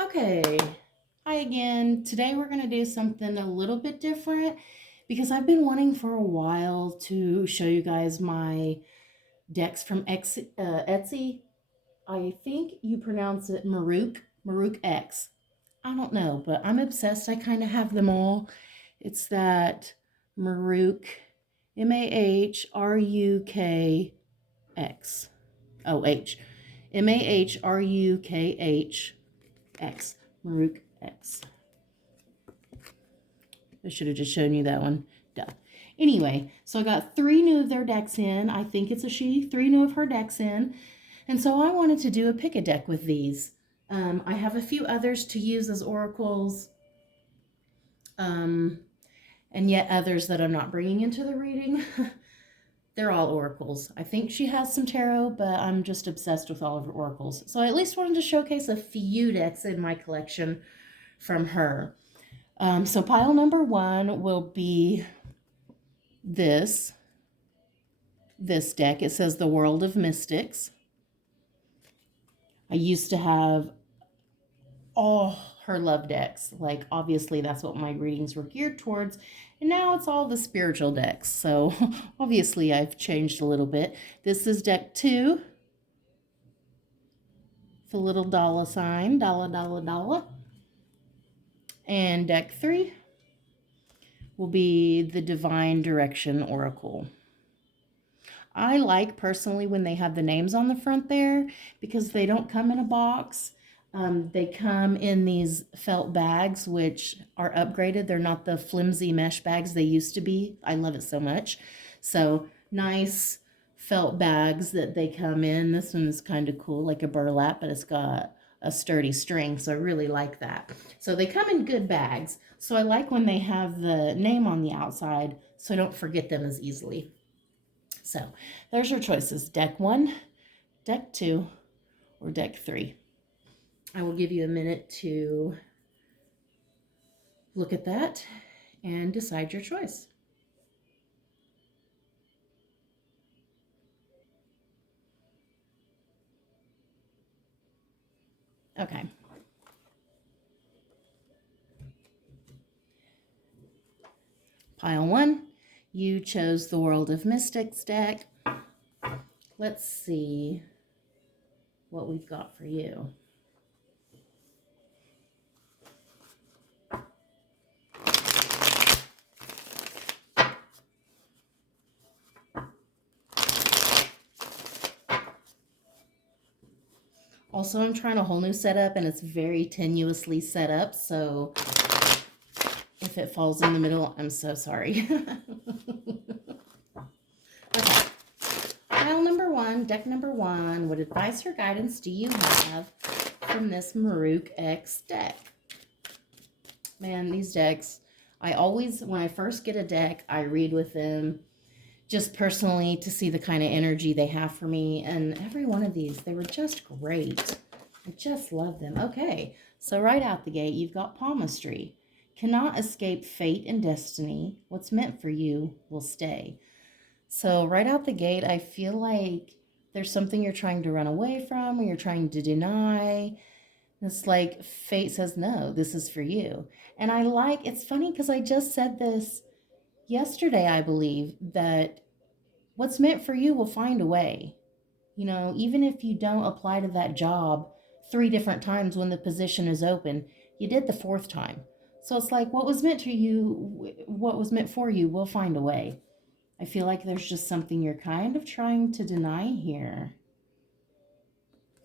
Okay, hi again. Today we're going to do something a little bit different because I've been wanting for a while to show you guys my decks from Etsy. I think you pronounce it MahrukhX. I don't know, but I'm obsessed. I kind of have them all. It's that Mahrukh, MahrukhX. Oh, H. MahrukhX. Maruk X. I should have just shown you that one. Duh. Anyway, so I got 3 new of their decks in. I think it's a she. 3 new of her decks in. And so I wanted to do a pick a deck with these. I have a few others to use as oracles, um, and yet others that I'm not bringing into the reading. They're all oracles. I think she has some tarot, but I'm just obsessed with all of her oracles. So I at least wanted to showcase a few decks in my collection from her. So pile number 1 will be this deck. It says the World of Mystics. I used to have all her love decks. Like, obviously, that's what my readings were geared towards. And now it's all the spiritual decks. So, obviously, I've changed a little bit. This is deck 2. The little dollar sign. Dollar, dollar, dollar. And deck 3 will be the Divine Direction Oracle. I like personally when they have the names on the front there because they don't come in a box. They come in these felt bags, which are upgraded. They're not the flimsy mesh bags they used to be. I love it so much. So nice felt bags that they come in. This one is kind of cool, like a burlap, but it's got a sturdy string. So I really like that. So they come in good bags. So I like when they have the name on the outside so I don't forget them as easily. So there's your choices, deck 1, deck 2, or deck 3. I will give you a minute to look at that and decide your choice. Okay. Pile 1, you chose the World of Mystics deck. Let's see what we've got for you. Also, I'm trying a whole new setup and it's very tenuously set up, so if it falls in the middle, I'm so sorry. Okay. Pile number 1, deck number 1. What advice or guidance do you have from this MahrukhX deck? Man, these decks, I always, when I first get a deck, I read with them just personally to see the kind of energy they have for me. And every one of these, they were just great. I just love them. Okay, so right out the gate, you've got palmistry. Cannot escape fate and destiny. What's meant for you will stay. So right out the gate, I feel like there's something you're trying to run away from or you're trying to deny. It's like fate says, no, this is for you. And I like, it's funny because I just said this yesterday, I believe, that what's meant for you will find a way. You know, even if you don't apply to that job 3 different times when the position is open, you did the 4th time. So it's like what was meant for you, what was meant for you will find a way. I feel like there's just something you're kind of trying to deny here.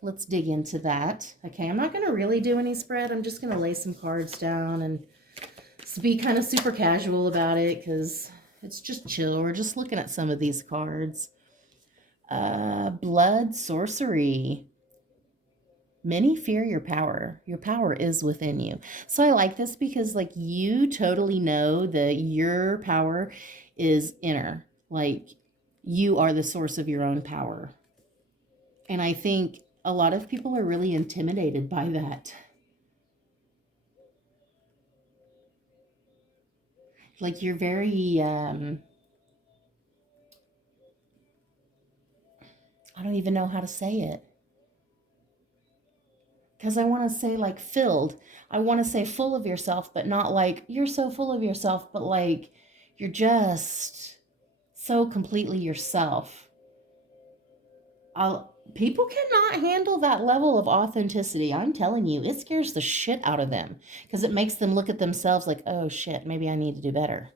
Let's dig into that. Okay, I'm not going to really do any spread. I'm just going to lay some cards down and be kind of super casual about it because it's just chill. We're just looking at some of these cards. Blood sorcery. Many fear your power. Your power is within you. So I like this because like you totally know that your power is inner. Like you are the source of your own power. And I think a lot of people are really intimidated by that. Like you're very, I don't even know how to say it. because I want to say like filled. I want to say full of yourself, but not like you're so full of yourself, but like you're just so completely yourself. People cannot handle that level of authenticity. I'm telling you, it scares the shit out of them because it makes them look at themselves like, oh shit, maybe I need to do better.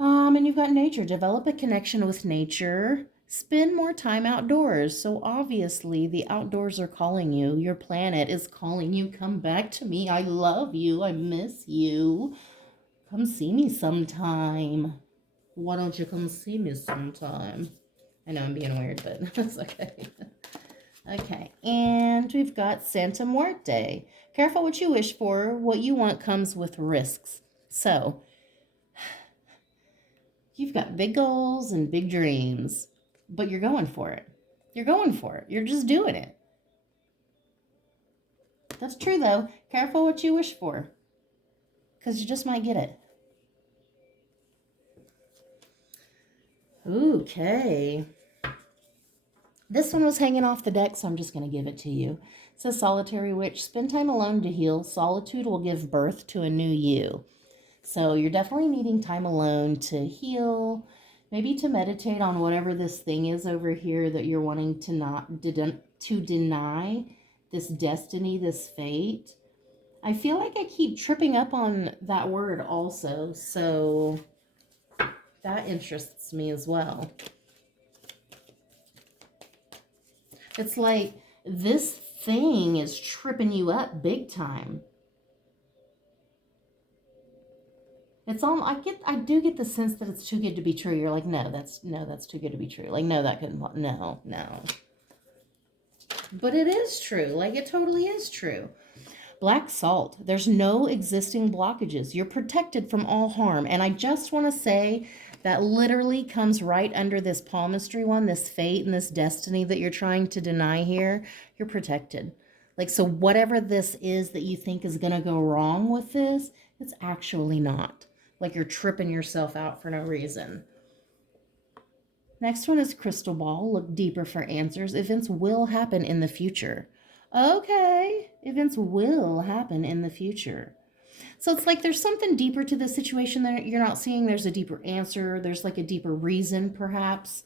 And you've got nature. Develop a connection with nature. Spend more time outdoors. So obviously the outdoors are calling you. Your planet is calling you. Come back to me. I love you. I miss you. Come see me sometime. Why don't you come see me sometime? I know I'm being weird, but that's okay. Okay, and we've got Santa Muerte. Careful what you wish for. What you want comes with risks. So, you've got big goals and big dreams, but you're going for it. You're going for it. You're just doing it. That's true, though. Careful what you wish for, because you just might get it. Okay. This one was hanging off the deck, so I'm just going to give it to you. It says, Solitary Witch, spend time alone to heal. Solitude will give birth to a new you. So you're definitely needing time alone to heal, maybe to meditate on whatever this thing is over here that you're wanting to deny, this destiny, this fate. I feel like I keep tripping up on that word also, so that interests me as well. It's like this thing is tripping you up big time. It's all I do get the sense that it's too good to be true. You're like, no, that's too good to be true. Like, no, that couldn't, no. But it is true. Like, it totally is true. Black salt. There's no existing blockages. You're protected from all harm. And I just want to say that literally comes right under this palmistry one, this fate and this destiny that you're trying to deny here. You're protected. Like, so whatever this is that you think is going to go wrong with this, it's actually not. Like you're tripping yourself out for no reason. Next one is crystal ball. Look deeper for answers. Events will happen in the future. Okay, events will happen in the future. So it's like there's something deeper to the situation that you're not seeing. There's a deeper answer. There's like a deeper reason, perhaps.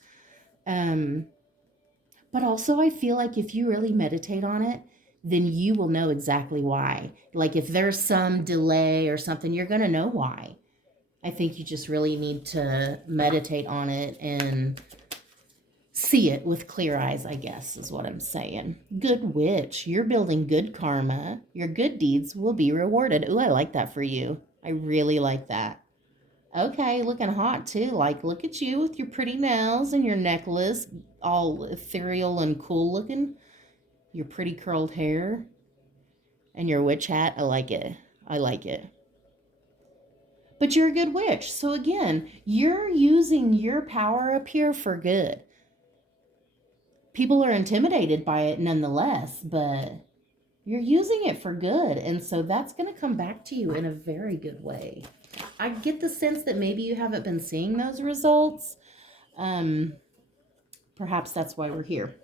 But also I feel like if you really meditate on it, then you will know exactly why. Like if there's some delay or something, you're going to know why. I think you just really need to meditate on it and see it with clear eyes, I guess, is what I'm saying. Good witch. You're building good karma. Your good deeds will be rewarded. Ooh, I like that for you. I really like that. Okay, looking hot too. Like, look at you with your pretty nails and your necklace, all ethereal and cool looking. Your pretty curled hair and your witch hat. I like it. I like it. But you're a good witch. So again, you're using your power up here for good. People are intimidated by it nonetheless, but you're using it for good. And so that's going to come back to you in a very good way. I get the sense that maybe you haven't been seeing those results. Perhaps that's why we're here.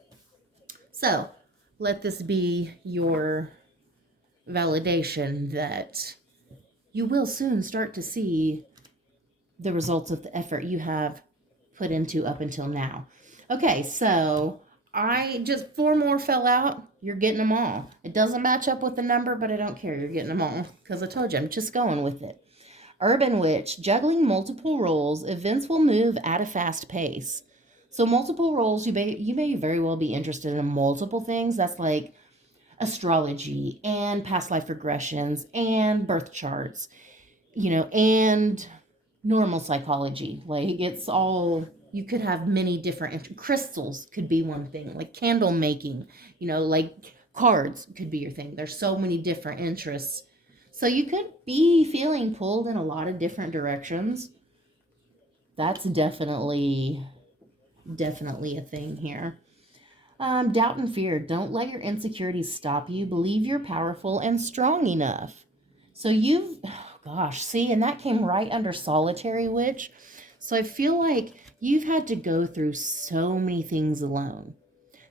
So let this be your validation that you will soon start to see the results of the effort you have put into up until now. Okay, so I just 4 more fell out. You're getting them all. It doesn't match up with the number, but I don't care. You're getting them all because I told you I'm just going with it. Urban witch, juggling multiple roles. Events will move at a fast pace. So multiple roles, you may very well be interested in multiple things. That's like astrology and past life regressions and birth charts, and normal psychology. Like it's all, you could have many different crystals could be one thing, like candle making, like cards could be your thing. There's so many different interests. So you could be feeling pulled in a lot of different directions. That's definitely a thing here. Doubt and fear. Don't let your insecurities stop you. Believe you're powerful and strong enough. So see, and that came right under solitary witch. So I feel like you've had to go through so many things alone.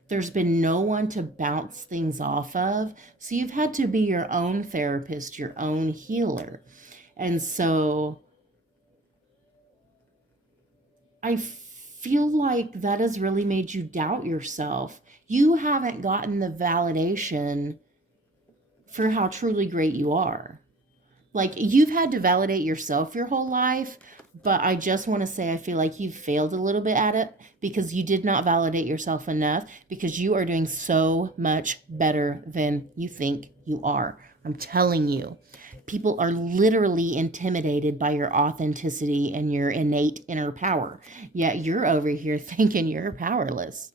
There's been no one to bounce things off of. So you've had to be your own therapist, your own healer. And so I feel like that has really made you doubt yourself. You haven't gotten the validation for how truly great you are. Like, you've had to validate yourself your whole life, but I just want to say I feel like you've failed a little bit at it because you did not validate yourself enough, because you are doing so much better than you think you are. I'm telling you. People are literally intimidated by your authenticity and your innate inner power. Yet you're over here thinking you're powerless.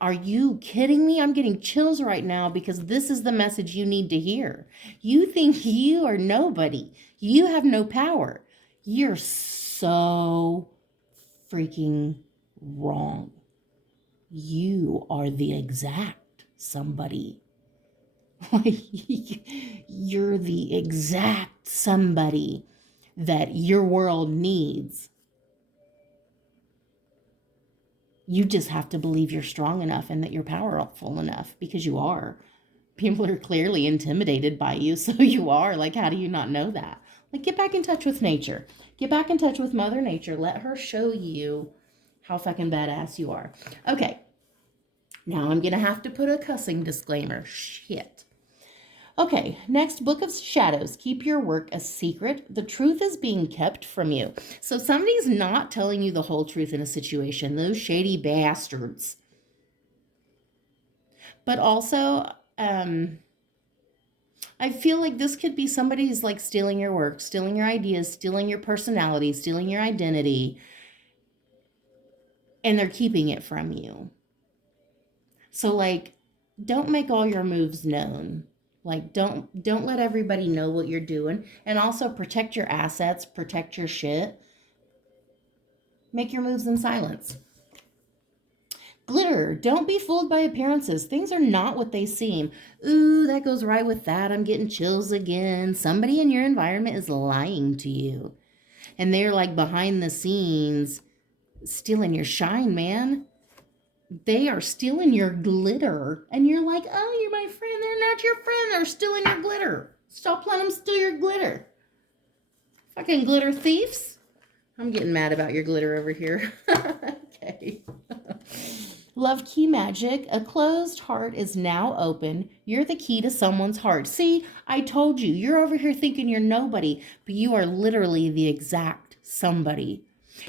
Are you kidding me? I'm getting chills right now because this is the message you need to hear. You think you are nobody. You have no power. You're so freaking wrong. You are the exact somebody. You're the exact somebody that your world needs. You just have to believe you're strong enough and that you're powerful enough, because you are. People are clearly intimidated by you, so you are. Like, how do you not know that? Like, get back in touch with nature. Get back in touch with Mother Nature. Let her show you how fucking badass you are. Okay. Now I'm going to have to put a cussing disclaimer. Shit. Okay, next, Book of Shadows. Keep your work a secret. The truth is being kept from you. So somebody's not telling you the whole truth in a situation. Those shady bastards. But also, I feel like this could be somebody who's like stealing your work, stealing your ideas, stealing your personality, stealing your identity, and they're keeping it from you. So, like, don't make all your moves known. Like, don't let everybody know what you're doing. And also protect your assets, protect your shit. Make your moves in silence. Glitter. Don't be fooled by appearances. Things are not what they seem. Ooh, that goes right with that. I'm getting chills again. Somebody in your environment is lying to you. And they're like behind the scenes stealing your shine, man. They are stealing your glitter. And you're like, oh, you're my friend. They're not your friend. They're stealing your glitter. Stop letting them steal your glitter. Fucking glitter thieves. I'm getting mad about your glitter over here. Okay. Love key magic. A closed heart is now open. You're the key to someone's heart. See, I told you. You're over here thinking you're nobody, but you are literally the exact somebody.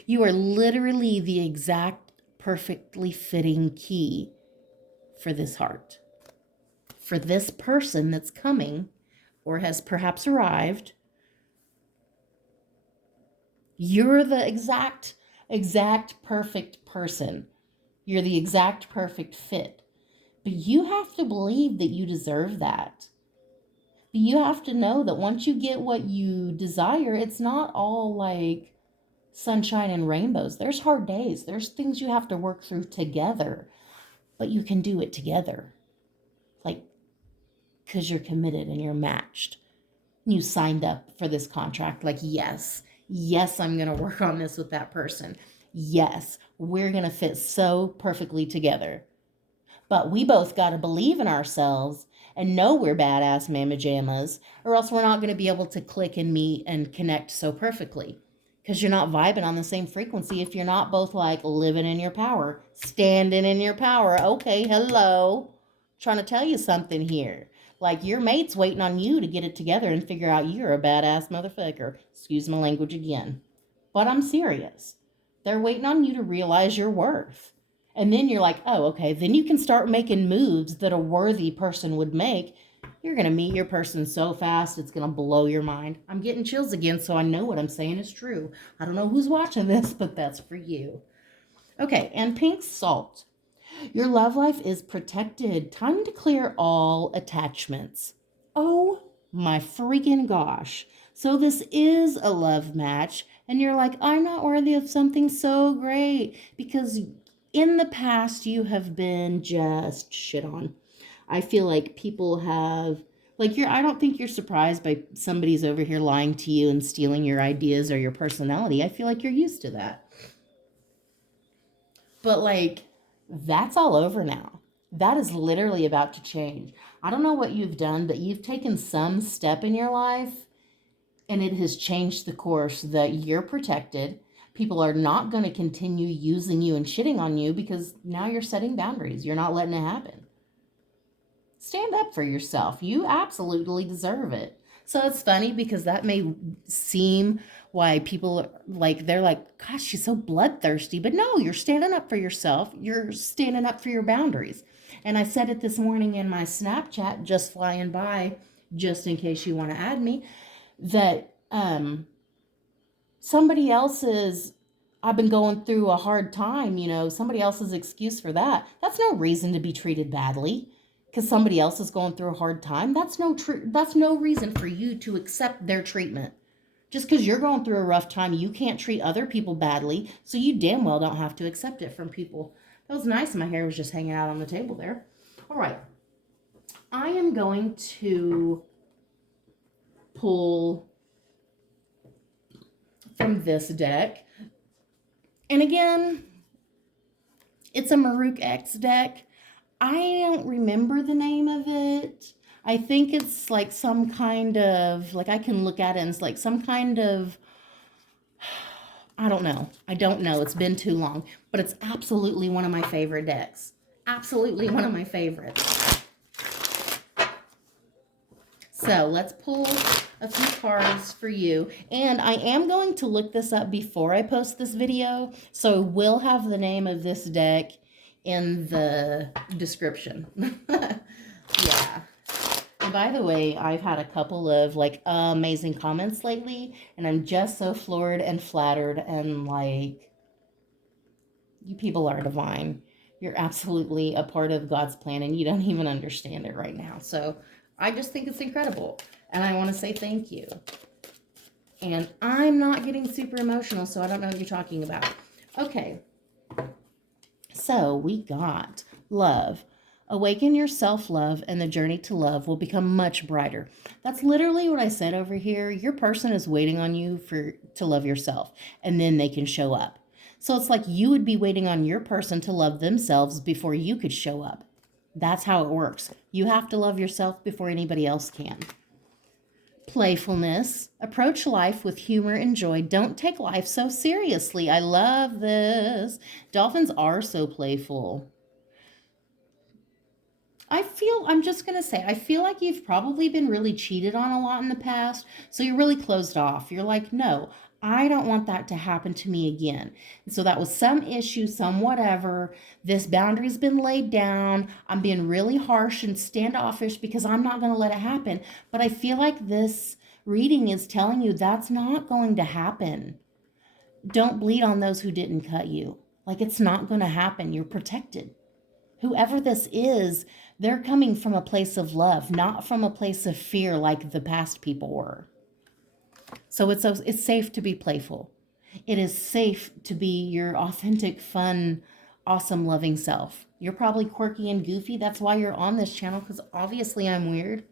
You are literally the exact perfectly fitting key for this heart. For this person that's coming or has perhaps arrived. You're the exact perfect person. You're the exact perfect fit. But you have to believe that you deserve that. But you have to know that once you get what you desire, it's not all like sunshine and rainbows. There's hard days. There's things you have to work through together. But you can do it together. Like, because you're committed and you're matched. You signed up for this contract. Like, yes, I'm going to work on this with that person. Yes, we're going to fit so perfectly together. But we both got to believe in ourselves and know we're badass mamma jammas, or else we're not going to be able to click and meet and connect so perfectly. Because you're not vibing on the same frequency if you're not both like living in your power, standing in your power. Okay, hello. Trying to tell you something here. Like, your mate's waiting on you to get it together and figure out you're a badass motherfucker. Excuse my language again. But I'm serious. They're waiting on you to realize your worth. And then you're like, oh, okay. Then you can start making moves that a worthy person would make. You're going to meet your person so fast, it's going to blow your mind. I'm getting chills again, so I know what I'm saying is true. I don't know who's watching this, but that's for you. Okay, and pink salt. Your love life is protected. Time to clear all attachments. Oh my freaking gosh. So this is a love match, and you're like, I'm not worthy of something so great, because in the past you have been just shit on. I feel like people have, like, I don't think you're surprised by somebody's over here lying to you and stealing your ideas or your personality. I feel like you're used to that. But like, that's all over now. That is literally about to change. I don't know what you've done, but you've taken some step in your life and it has changed the course that you're protected. People are not going to continue using you and shitting on you because now you're setting boundaries. You're not letting it happen. Stand up for yourself. You absolutely deserve it. So it's funny because that may seem why people like, they're like, gosh, she's so bloodthirsty. But no, you're standing up for yourself. You're standing up for your boundaries. And I said it this morning in my Snapchat, just flying by, just in case you want to add me, that somebody else's, I've been going through a hard time, somebody else's excuse for that's no reason to be treated badly because somebody else is going through a hard time. That's no reason for you to accept their treatment. Just because you're going through a rough time, you can't treat other people badly, so you damn well don't have to accept it from people. That was nice. My hair was just hanging out on the table there. All right. I am going to pull from this deck. And again, it's a MahrukhX deck. I don't remember the name of it. I think it's like some kind of, like I can look at it and it's like some kind of, I don't know. It's been too long. But it's absolutely one of my favorite decks. Absolutely one of my favorites. So let's pull a few cards for you. And I am going to look this up before I post this video. So we'll have the name of this deck in the description. Yeah. And by the way, I've had a couple of like amazing comments lately, and I'm just so floored and flattered and like, you people are divine. You're absolutely a part of God's plan and you don't even understand it right now. So I just think it's incredible. And I want to say thank you. And I'm not getting super emotional, so I don't know what you're talking about. Okay. So we got love. Awaken your self-love and the journey to love will become much brighter. That's literally what I said over here. Your person is waiting on you to love yourself, and then they can show up. So it's like you would be waiting on your person to love themselves before you could show up. That's how it works. You have to love yourself before anybody else can. Playfulness. Approach life with humor and joy. Don't take life so seriously. I love this. Dolphins are so playful. I feel like you've probably been really cheated on a lot in the past, so you're really closed off. You're like, no, I don't want that to happen to me again. And so that was some issue, some whatever. This boundary's been laid down. I'm being really harsh and standoffish because I'm not going to let it happen. But I feel like this reading is telling you that's not going to happen. Don't bleed on those who didn't cut you. Like, it's not going to happen. You're protected. Whoever this is, they're coming from a place of love, not from a place of fear like the past people were. So it's safe to be playful. It is safe to be your authentic, fun, awesome, loving self. You're probably quirky and goofy. That's why you're on this channel, because obviously I'm weird.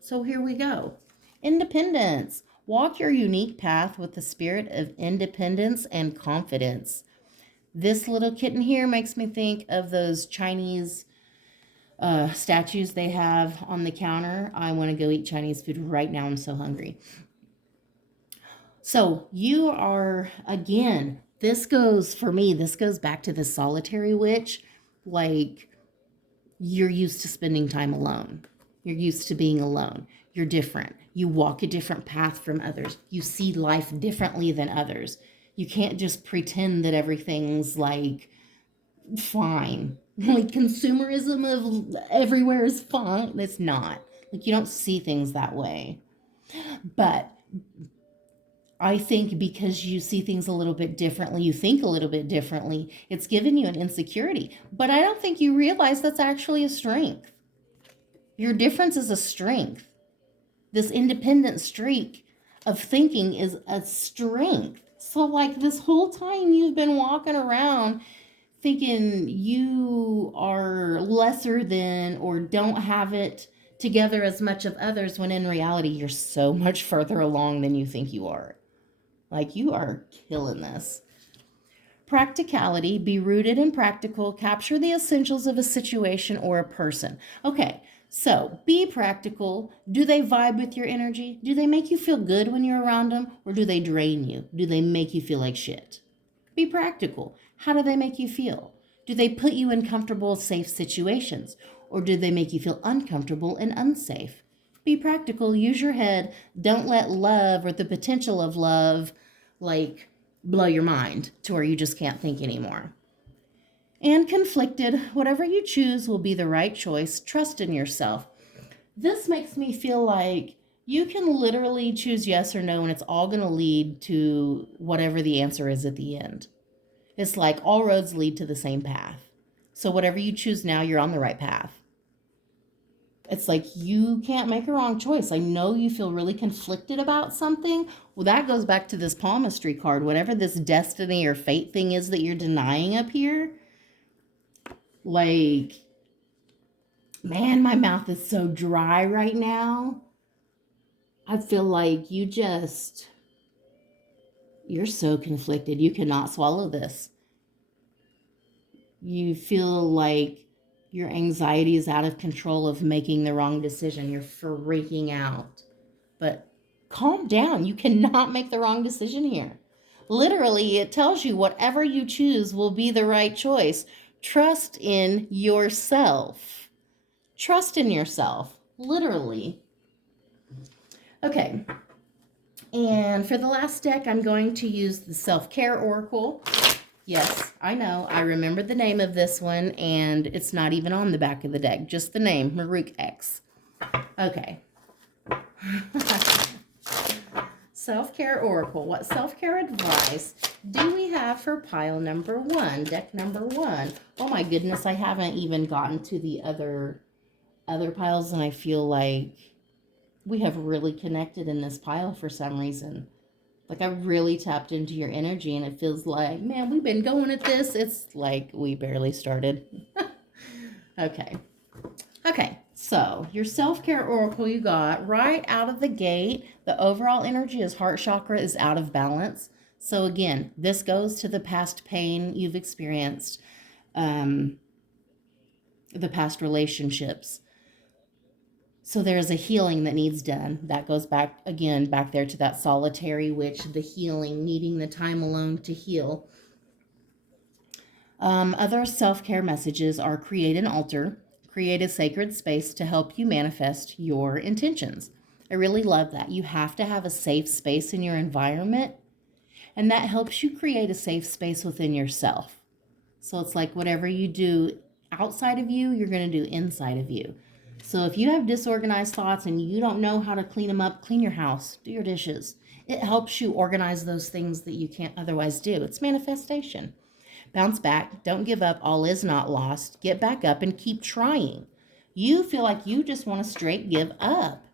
So here we go. Independence. Walk your unique path with the spirit of independence and confidence. This little kitten here makes me think of those Chinese statues they have on the counter. I want to go eat Chinese food right now. I'm so hungry. So you are, again, this goes back to the solitary witch. Like, you're used to spending time alone. You're used to being alone. You're different. You walk a different path from others. You see life differently than others. You can't just pretend that everything's like fine. Like, consumerism of everywhere is fine. It's not. Like, you don't see things that way. But I think because you see things a little bit differently, you think a little bit differently, it's given you an insecurity. But I don't think you realize that's actually a strength. Your difference is a strength. This independent streak of thinking is a strength. So, like, this whole time you've been walking around thinking you are lesser than or don't have it together as much of others, when in reality you're so much further along than you think you are. Like, you are killing this. Practicality, be rooted and practical, capture the essentials of a situation or a person. Okay, so be practical. Do they vibe with your energy? Do they make you feel good when you're around them? Or do they drain you? Do they make you feel like shit? Be practical. How do they make you feel? Do they put you in comfortable, safe situations? Or do they make you feel uncomfortable and unsafe? Be practical. Use your head. Don't let love or the potential of love, like, blow your mind to where you just can't think anymore. And conflicted. Whatever you choose will be the right choice. Trust in yourself. This makes me feel like you can literally choose yes or no, and it's all going to lead to whatever the answer is at the end. It's like all roads lead to the same path. So whatever you choose now, you're on the right path. It's like you can't make a wrong choice. I know you feel really conflicted about something. Well, that goes back to this palmistry card. Whatever this destiny or fate thing is that you're denying up here, like, man, my mouth is so dry right now. I feel like you're so conflicted. You cannot swallow this. You feel like your anxiety is out of control of making the wrong decision. You're freaking out. But calm down. You cannot make the wrong decision here. Literally, it tells you whatever you choose will be the right choice. Trust in yourself. Trust in yourself. Literally. Okay. And for the last deck, I'm going to use the Self-Care Oracle. Yes, I know. I remember the name of this one, and it's not even on the back of the deck. Just the name, MahrukhX. Okay. Self-Care Oracle. What self-care advice do we have for pile number 1, deck number 1? Oh my goodness, I haven't even gotten to the other piles, and I feel like we have really connected in this pile for some reason. Like, I really tapped into your energy, and it feels like, man, we've been going at this. It's like we barely started. Okay. Okay, so your self-care oracle you got right out of the gate. The overall energy is heart chakra is out of balance. So again, this goes to the past pain you've experienced, the past relationships. So there's a healing that needs done. That goes back, again, back there to that solitary witch, the healing, needing the time alone to heal. Other self-care messages are create an altar, create a sacred space to help you manifest your intentions. I really love that. You have to have a safe space in your environment, and that helps you create a safe space within yourself. So it's like whatever you do outside of you, you're going to do inside of you. So if you have disorganized thoughts and you don't know how to clean them up, clean your house, do your dishes. It helps you organize those things that you can't otherwise do. It's manifestation. Bounce back. Don't give up. All is not lost. Get back up and keep trying. You feel like you just want to straight give up.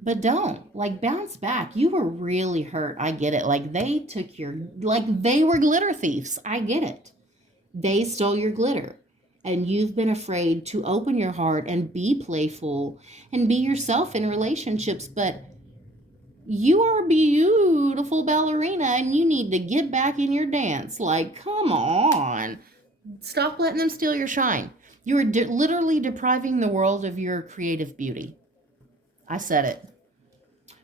But don't. Like, bounce back. You were really hurt. I get it. Like, they took your... Like, they were glitter thieves. I get it. They stole your glitter. And you've been afraid to open your heart and be playful and be yourself in relationships. But you are a beautiful ballerina and you need to get back in your dance. Like, come on. Stop letting them steal your shine. You are literally depriving the world of your creative beauty. I said it.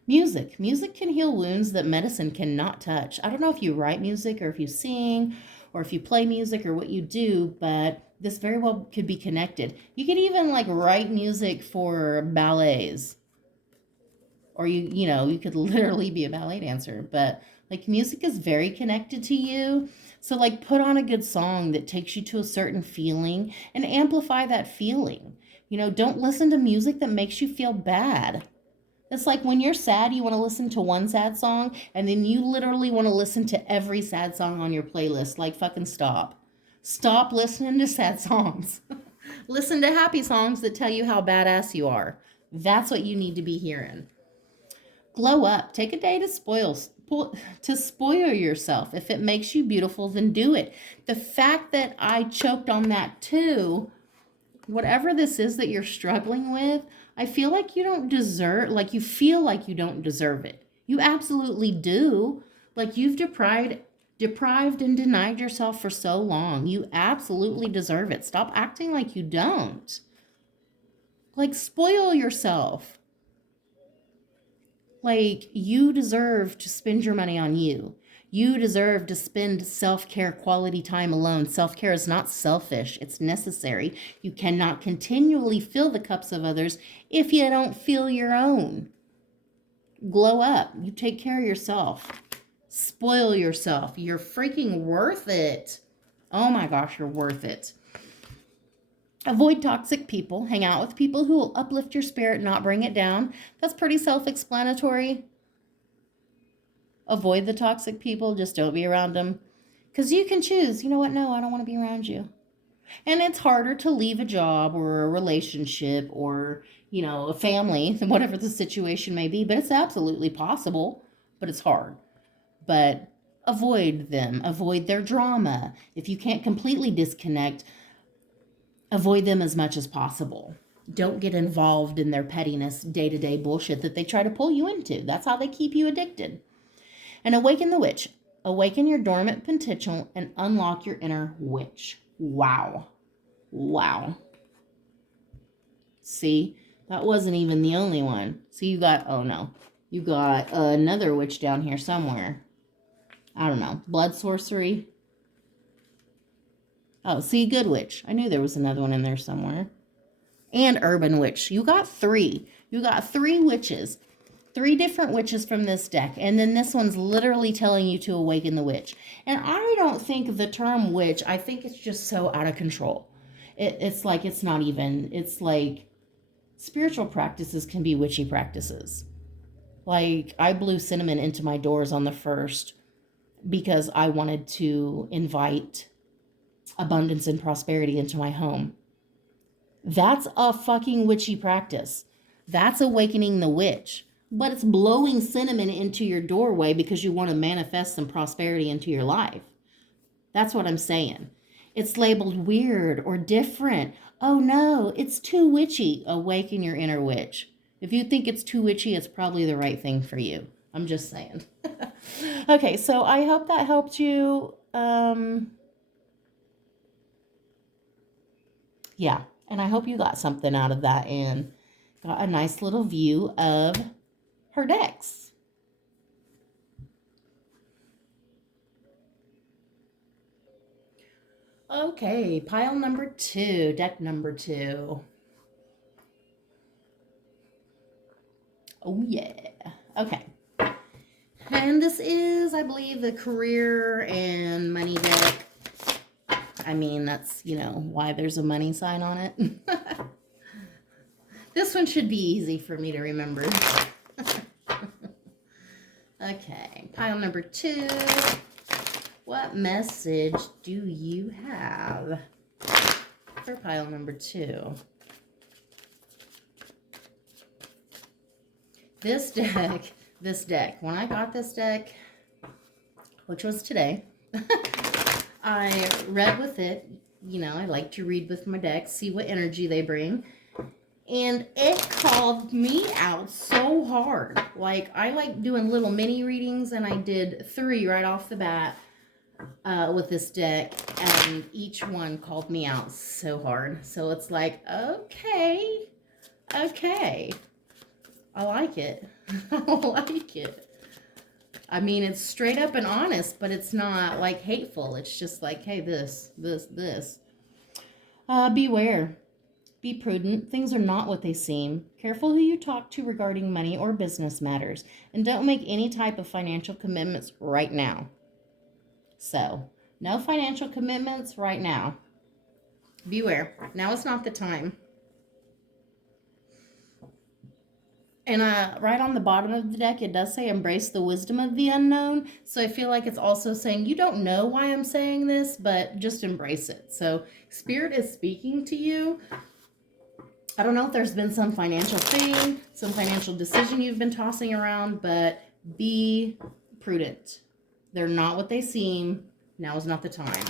Music. Music can heal wounds that medicine cannot touch. I don't know if you write music or if you sing or if you play music or what you do, but this very well could be connected. You could even like write music for ballets. Or you could literally be a ballet dancer, but like music is very connected to you. So like put on a good song that takes you to a certain feeling and amplify that feeling. Don't listen to music that makes you feel bad. It's like when you're sad, you want to listen to one sad song, and then you literally want to listen to every sad song on your playlist. Like, fucking stop. Stop listening to sad songs. Listen to happy songs that tell you how badass you are. That's what you need to be hearing. Glow up. Take a day to spoil yourself. If it makes you beautiful, then do it. The fact that I choked on that too, whatever this is that you're struggling with, I feel like you don't deserve, like you feel like you don't deserve it. You absolutely do. Like you've deprived deprived and denied yourself for so long. You absolutely deserve it. Stop acting like you don't. Like, spoil yourself. Like, you deserve to spend your money on you. You deserve to spend self-care, quality time alone. Self-care is not selfish. It's necessary. You cannot continually fill the cups of others if you don't fill your own. Glow up. You take care of yourself. Spoil yourself. You're freaking worth it. Oh my gosh, you're worth it. Avoid toxic people. Hang out with people who will uplift your spirit, not bring it down. That's pretty self-explanatory. Avoid the toxic people. Just don't be around them. Because you can choose, you know what? No, I don't want to be around you. And it's harder to leave a job or a relationship or, a family, whatever the situation may be. But it's absolutely possible. But it's hard. But avoid them. Avoid their drama. If you can't completely disconnect, avoid them as much as possible. Don't get involved in their pettiness, day-to-day bullshit that they try to pull you into. That's how they keep you addicted. And awaken the witch. Awaken your dormant potential and unlock your inner witch. Wow. Wow. See, that wasn't even the only one. So you got, oh no, you got another witch down here somewhere. I don't know. Blood sorcery. Oh, see, good witch. I knew there was another one in there somewhere. And urban witch. You got 3. You got 3 witches. 3 different witches from this deck. And then this one's literally telling you to awaken the witch. And I don't think the term witch, I think it's just so out of control. It's like it's not even, it's like spiritual practices can be witchy practices. Like, I blew cinnamon into my doors on the 1st because I wanted to invite abundance and prosperity into my home. That's a fucking witchy practice. That's awakening the witch. But it's blowing cinnamon into your doorway because you want to manifest some prosperity into your life. That's what I'm saying. It's labeled weird or different. Oh no, it's too witchy. Awaken your inner witch. If you think it's too witchy, it's probably the right thing for you. I'm just saying. Okay, so I hope that helped you. Yeah, and I hope you got something out of that and got a nice little view of her decks. Okay, pile number 2, deck number 2. Oh yeah. Okay. And this is, I believe, the career and money deck. I mean, that's, why there's a money sign on it. This one should be easy for me to remember. Okay, pile number 2. What message do you have for pile number 2? This deck, when I got this deck, which was today, I read with it. I like to read with my decks, see what energy they bring. And it called me out so hard. Like, I like doing little mini readings, and I did 3 right off the bat with this deck. And each one called me out so hard. So it's like, okay. I like it. I like it. I mean, it's straight up and honest, but it's not like hateful. It's just like, hey, this. Beware. Be prudent. Things are not what they seem. Careful who you talk to regarding money or business matters. And don't make any type of financial commitments right now. So, no financial commitments right now. Beware. Now is not the time. And right on the bottom of the deck, it does say embrace the wisdom of the unknown. So I feel like it's also saying you don't know why I'm saying this, but just embrace it. So Spirit is speaking to you. I don't know if there's been some financial thing, some financial decision you've been tossing around, but be prudent. They're not what they seem. Now is not the time.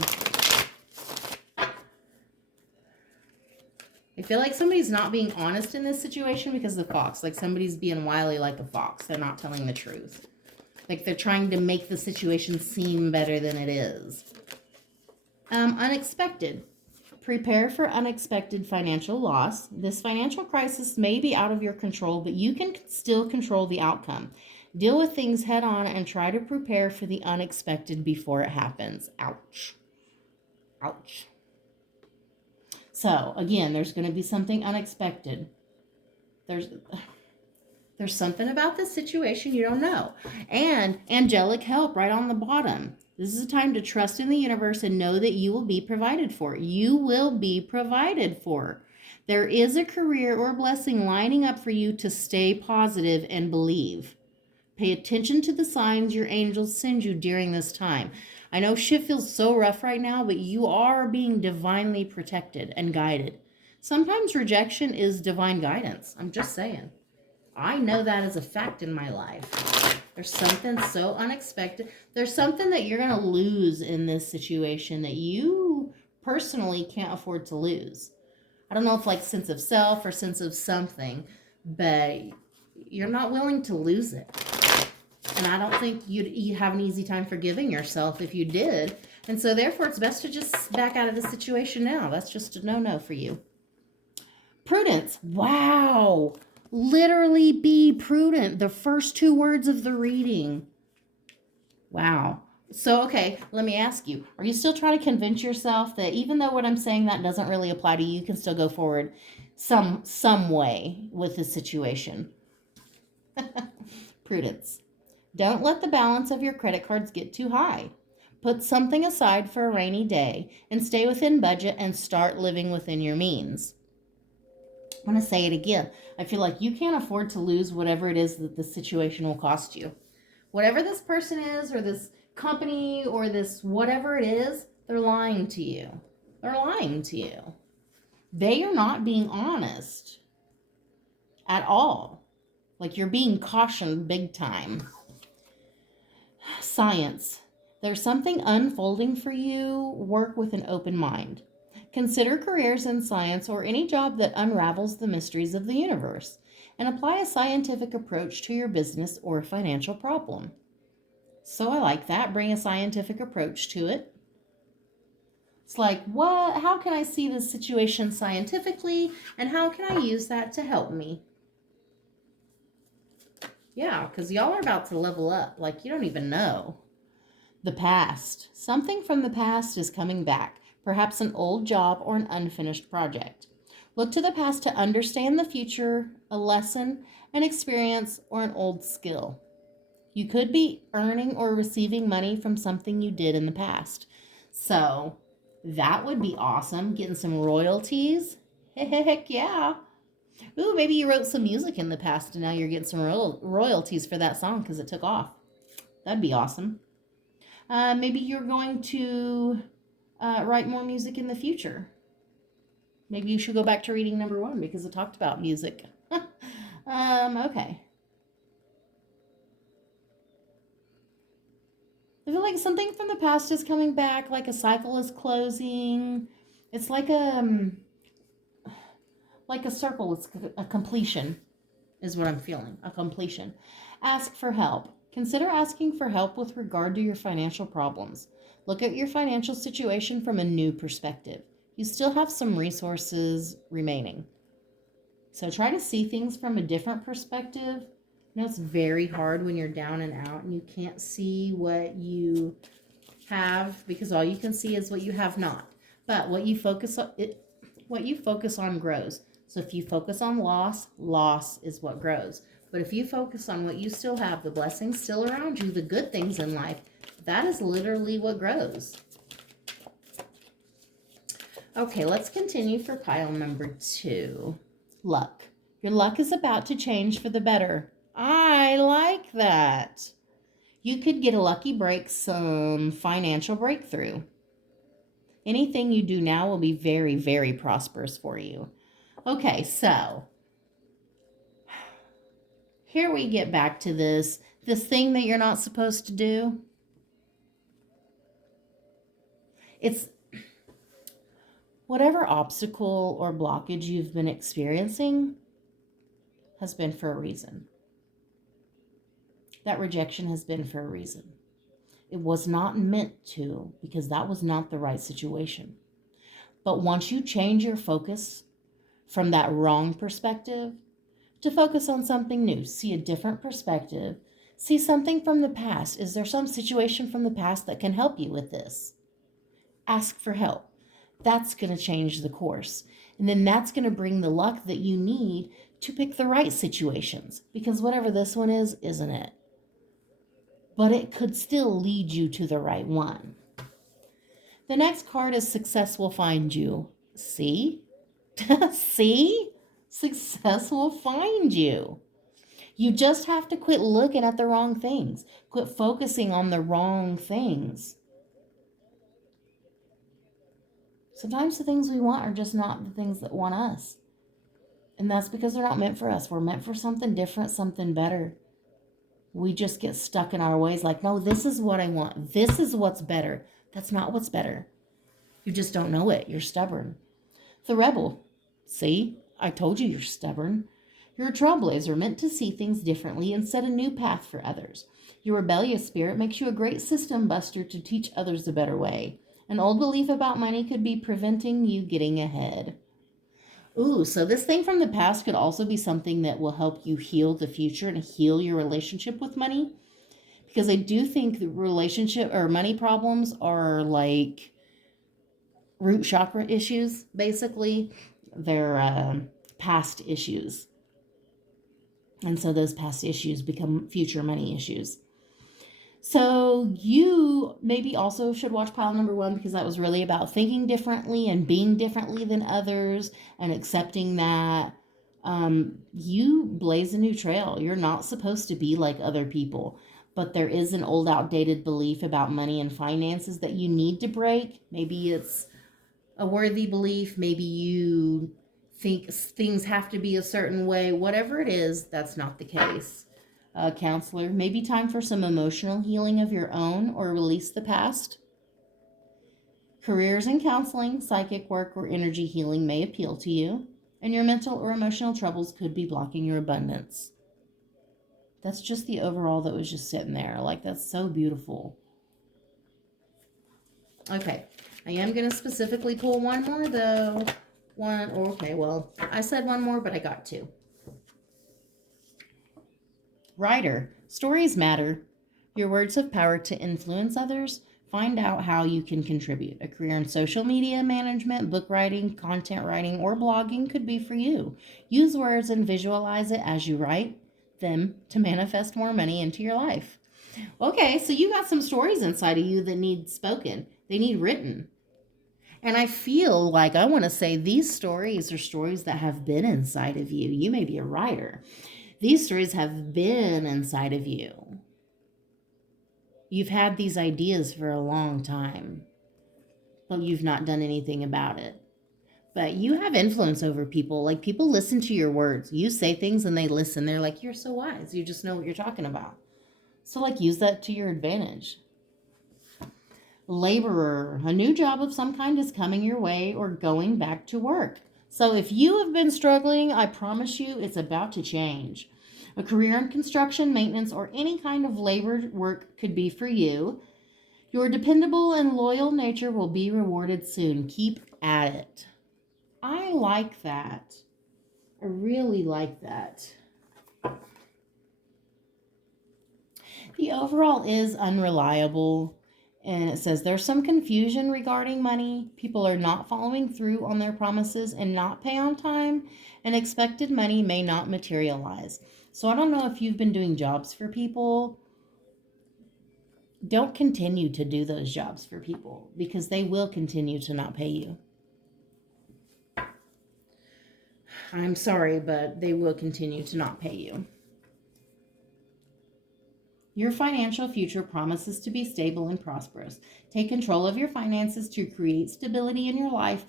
I feel like somebody's not being honest in this situation because of the fox. Like somebody's being wily like a fox. They're not telling the truth. Like they're trying to make the situation seem better than it is. Unexpected. Prepare for unexpected financial loss. This financial crisis may be out of your control, but you can still control the outcome. Deal with things head on and try to prepare for the unexpected before it happens. Ouch. Ouch. So, again, there's going to be something unexpected. There's something about this situation you don't know. And angelic help right on the bottom. This is a time to trust in the universe and know that you will be provided for. You will be provided for. There is a career or blessing lining up for you to stay positive and believe. Pay attention to the signs your angels send you during this time. I know shit feels so rough right now, but you are being divinely protected and guided. Sometimes rejection is divine guidance. I'm just saying. I know that as a fact in my life. There's something so unexpected. There's something that you're going to lose in this situation that you personally can't afford to lose. I don't know if like sense of self or sense of something, but you're not willing to lose it. And I don't think you'd have an easy time forgiving yourself if you did. And so therefore it's best to just back out of the situation now. That's just a no-no for you. Prudence. Wow. Literally be prudent. The first two words of the reading. Wow. So, okay, let me ask you. Are you still trying to convince yourself that even though what I'm saying that doesn't really apply to you, you can still go forward some way with this situation? Prudence. Don't let the balance of your credit cards get too high. Put something aside for a rainy day and stay within budget and start living within your means. I want to say it again. I feel like you can't afford to lose whatever it is that the situation will cost you. Whatever this person is or this company or this whatever it is, they're lying to you. They're lying to you. They are not being honest at all. Like you're being cautioned big time. Science. There's something unfolding for you. Work with an open mind. Consider careers in science or any job that unravels the mysteries of the universe and apply a scientific approach to your business or financial problem. So I like that. Bring a scientific approach to it. It's like, what? How can I see this situation scientifically and how can I use that to help me? Yeah, because y'all are about to level up like you don't even know. The past. Something from the past is coming back. Perhaps an old job or an unfinished project. Look to the past to understand the future, a lesson, an experience, or an old skill. You could be earning or receiving money from something you did in the past. So that would be awesome. Getting some royalties. Heck yeah. Ooh, maybe you wrote some music in the past and now you're getting some royalties for that song because it took off. That'd be awesome. Maybe you're going to write more music in the future. Maybe you should go back to reading number 1 because it talked about music. Okay. I feel like something from the past is coming back, like a cycle is closing. It's like a circle. It's a completion is what I'm feeling, a completion. Ask for help. Consider asking for help with regard to your financial problems. Look at your financial situation from a new perspective. You still have some resources remaining. So try to see things from a different perspective. You know, it's very hard when you're down and out and you can't see what you have because all you can see is what you have not. But what you focus on grows. So if you focus on loss is what grows. But if you focus on what you still have, the blessings still around you, the good things in life, that is literally what grows. Okay, let's continue for pile number 2. Luck. Your luck is about to change for the better. I like that. You could get a lucky break, some financial breakthrough. Anything you do now will be very, very prosperous for you. Okay, so here we get back to this thing that you're not supposed to do. It's whatever obstacle or blockage you've been experiencing has been for a reason. That rejection has been for a reason. It was not meant to, because that was not the right situation. But once you change your focus from that wrong perspective to focus on something new, see a different perspective, see something from the past. Is there some situation from the past that can help you with this? Ask for help. That's going to change the course. And then that's going to bring the luck that you need to pick the right situations. Because whatever this one is, isn't it? But it could still lead you to the right one. The next card is Success Will Find You. See? See? Success will find you. You just have to quit looking at the wrong things. Quit focusing on the wrong things. Sometimes the things we want are just not the things that want us. And that's because they're not meant for us. We're meant for something different, something better. We just get stuck in our ways like, no, this is what I want. This is what's better. That's not what's better. You just don't know it. You're stubborn. The Rebel. See, I told you you're stubborn. You're a trailblazer meant to see things differently and set a new path for others. Your rebellious spirit makes you a great system buster to teach others a better way. An old belief about money could be preventing you getting ahead. Ooh, so this thing from the past could also be something that will help you heal the future and heal your relationship with money. Because I do think the relationship or money problems are like root chakra issues, basically. They're past issues. And so those past issues become future money issues. So you maybe also should watch pile number 1 because that was really about thinking differently and being differently than others and accepting that you blaze a new trail. You're not supposed to be like other people, but there is an old outdated belief about money and finances that you need to break. Maybe it's a worthy belief. Maybe you think things have to be a certain way. Whatever it is, that's not the case. Counselor, maybe time for some emotional healing of your own or release the past. Careers in counseling, psychic work, or energy healing may appeal to you, and your mental or emotional troubles could be blocking your abundance. That's just the overall that was just sitting there. Like, that's so beautiful. Okay, I am going to specifically pull one more, though. Okay, well, I said one more, but I got 2. Writer, stories matter. Your words have power to influence others. Find out how you can contribute. A career in social media management, book writing, content writing, or blogging could be for you. Use words and visualize it as you write them to manifest more money into your life. Okay, so you got some stories inside of you that need spoken. They need written. And I feel like I want to say these stories are stories that have been inside of you. You may be a writer. These stories have been inside of you. You've had these ideas for a long time, but you've not done anything about it. But you have influence over people. Like, people listen to your words. You say things and they listen. They're like, you're so wise. You just know what you're talking about. So, like, use that to your advantage. Laborer, a new job of some kind is coming your way or going back to work. So if you have been struggling, I promise you it's about to change. A career in construction, maintenance, or any kind of labor work could be for you. Your dependable and loyal nature will be rewarded soon. Keep at it. I like that. I really like that. The overall is unreliable. And it says there's some confusion regarding money. People are not following through on their promises and not pay on time, and expected money may not materialize. So I don't know if you've been doing jobs for people. Don't continue to do those jobs for people because they will continue to not pay you. I'm sorry, but they will continue to not pay you. Your financial future promises to be stable and prosperous. Take control of your finances to create stability in your life.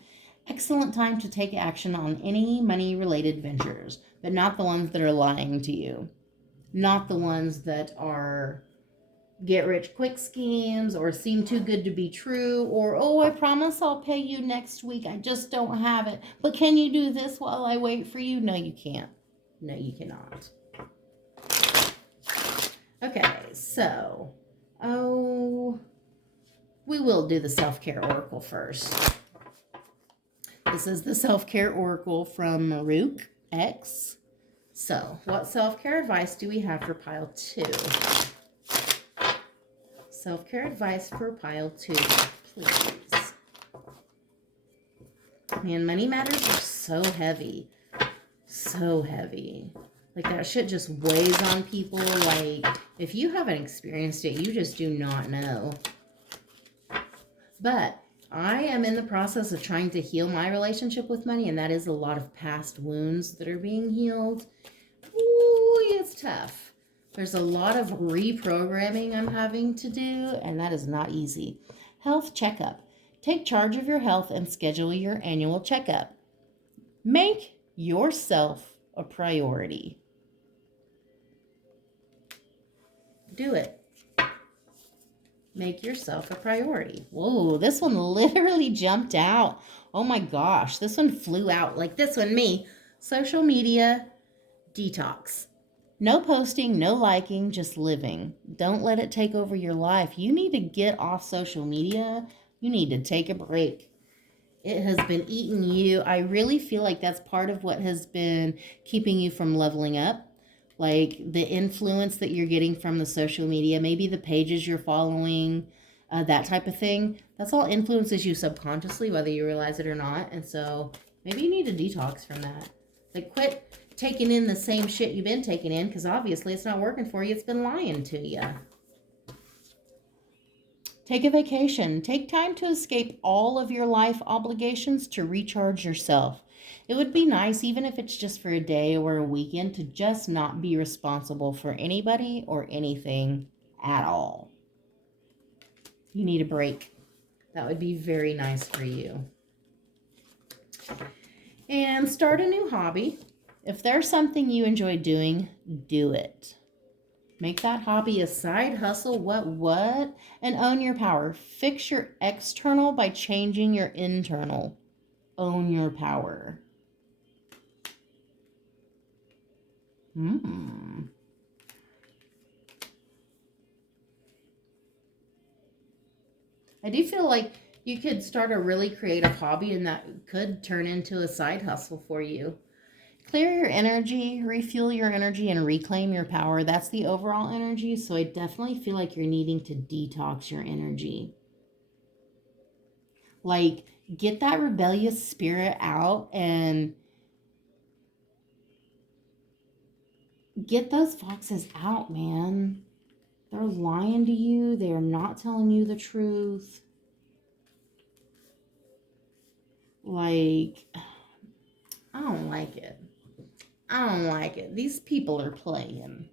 Excellent time to take action on any money-related ventures, but not the ones that are lying to you. Not the ones that are get-rich-quick schemes or seem too good to be true or, oh, I promise I'll pay you next week. I just don't have it. But can you do this while I wait for you? No, you can't. No, you cannot. Okay, so, we will do the self-care oracle first. This is the self-care oracle from MahrukhX. So, what self-care advice do we have for pile 2? Self-care advice for pile 2, please. Man, money matters are so heavy. So heavy. Like, that shit just weighs on people. Like, if you haven't experienced it, you just do not know. But I am in the process of trying to heal my relationship with money, and that is a lot of past wounds that are being healed. Ooh, it's tough. There's a lot of reprogramming I'm having to do, and that is not easy. Health checkup. Take charge of your health and schedule your annual checkup. Make yourself a priority. Do it. Make yourself a priority. Whoa, this one literally jumped out. Oh my gosh, this one flew out. Like this one, me. Social media detox. No posting, no liking, just living. Don't let it take over your life. You need to get off social media. You need to take a break. It has been eating you. I really feel like that's part of what has been keeping you from leveling up. Like the influence that you're getting from the social media, maybe the pages you're following, that type of thing. That's all influences you subconsciously, whether you realize it or not. And so maybe you need to detox from that. Like quit taking in the same shit you've been taking in, because obviously it's not working for you. It's been lying to you. Take a vacation. Take time to escape all of your life obligations to recharge yourself. It would be nice, even if it's just for a day or a weekend, to just not be responsible for anybody or anything at all. You need a break. That would be very nice for you. And start a new hobby. If there's something you enjoy doing, do it. Make that hobby a side hustle, what? And own your power. Fix your external by changing your internal. Own your power. I do feel like you could start a really creative hobby and that could turn into a side hustle for you. Clear your energy, refuel your energy, and reclaim your power. That's the overall energy. So I definitely feel like you're needing to detox your energy. Like, get that rebellious spirit out and get those foxes out, man. They're lying to you. They're not telling you the truth. Like, I don't like it. I don't like it. These people are playing.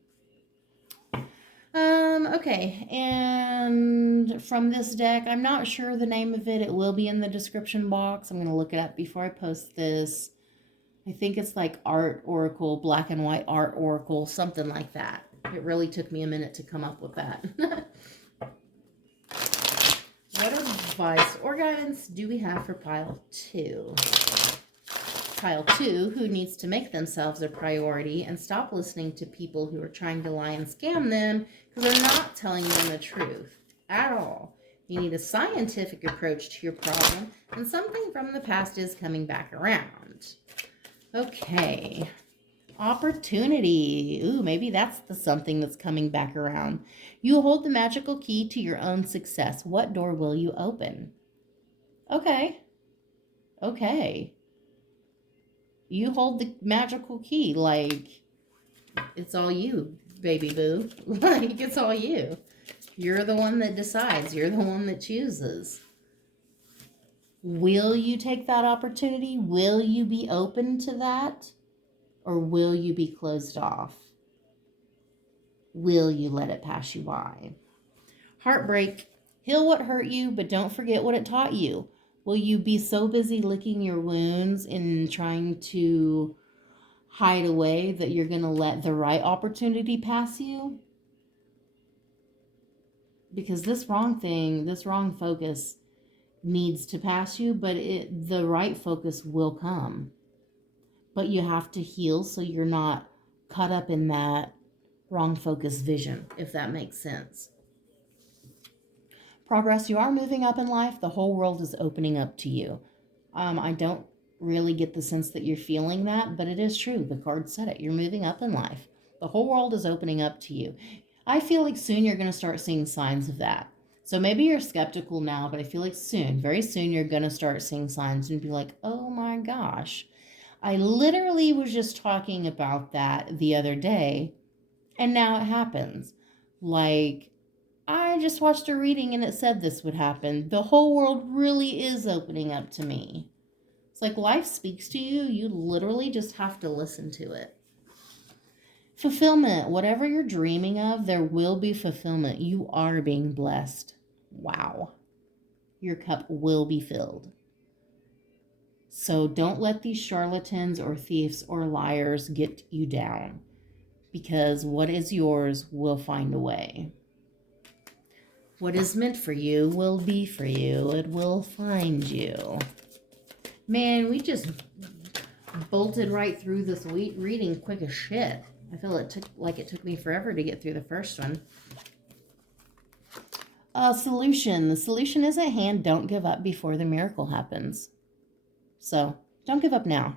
Okay, and from this deck, I'm not sure the name of it. It will be in the description box. I'm going to look it up before I post this. I think it's like Art Oracle, Black and White Art Oracle, something like that. It really took me a minute to come up with that. What advice or guidance do we have for pile 2? Pile 2, who needs to make themselves a priority and stop listening to people who are trying to lie and scam them because they're not telling them the truth at all. You need a scientific approach to your problem, and something from the past is coming back around. Okay. Opportunity. Ooh, maybe that's the something that's coming back around. You hold the magical key to your own success. What door will you open? Okay. Okay. You hold the magical key. Like, it's all you, baby boo. Like, it's all you. You're the one that decides. You're the one that chooses. Will you take that opportunity? Will you be open to that? Or will you be closed off? Will you let it pass you by? Heartbreak. Heal what hurt you, but don't forget what it taught you. Will you be so busy licking your wounds and trying to hide away that you're going to let the right opportunity pass you? Because this wrong thing, this wrong focus needs to pass you, but the right focus will come. But you have to heal so you're not caught up in that wrong focus vision, if that makes sense. Progress, you are moving up in life. The whole world is opening up to you. I don't really get the sense that you're feeling that, but it is true. The card said it. You're moving up in life. The whole world is opening up to you. I feel like soon you're going to start seeing signs of that. So maybe you're skeptical now, but I feel like soon, very soon, you're going to start seeing signs and be like, oh my gosh. I literally was just talking about that the other day, and now it happens. Like, I just watched a reading and it said this would happen. The whole world really is opening up to me. It's like life speaks to you. You literally just have to listen to it. Fulfillment. Whatever you're dreaming of, there will be fulfillment. You are being blessed. Wow. Your cup will be filled. So don't let these charlatans or thieves or liars get you down, because what is yours will find a way. What is meant for you will be for you. It will find you. Man, we just bolted right through this reading quick as shit. I feel it took me forever to get through the first one. Solution. The solution is at hand. Don't give up before the miracle happens. So, don't give up now.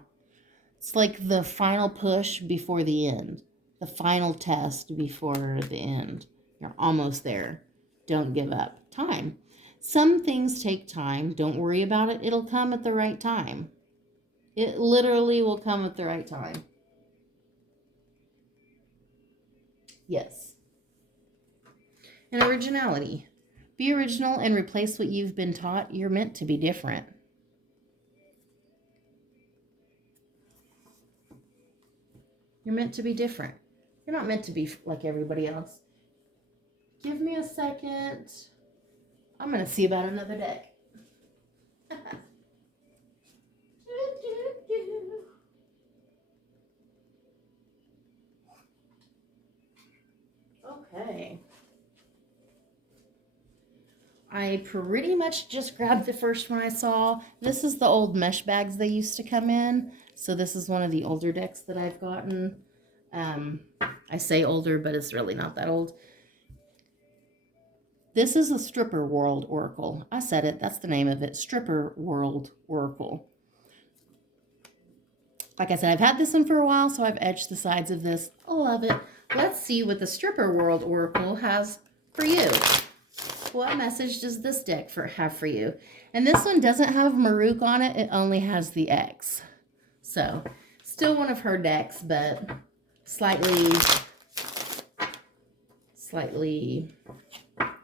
It's like the final push before the end. The final test before the end. You're almost there. Don't give up. Time. Some things take time. Don't worry about it. It'll come at the right time. It literally will come at the right time. Yes. And originality. Be original and replace what you've been taught. You're meant to be different. You're meant to be different. You're not meant to be like everybody else. Give me a second. I'm going to see about another deck. Okay. I pretty much just grabbed the first one I saw. This is the old mesh bags they used to come in. So this is one of the older decks that I've gotten. I say older, but it's really not that old. This is a Stripper World Oracle. I said it. That's the name of it. Stripper World Oracle. Like I said, I've had this one for a while, so I've etched the sides of this. I love it. Let's see what the Stripper World Oracle has for you. What message does this deck have for you? And this one doesn't have Mahrukh on it. It only has the X. So, still one of her decks, but slightly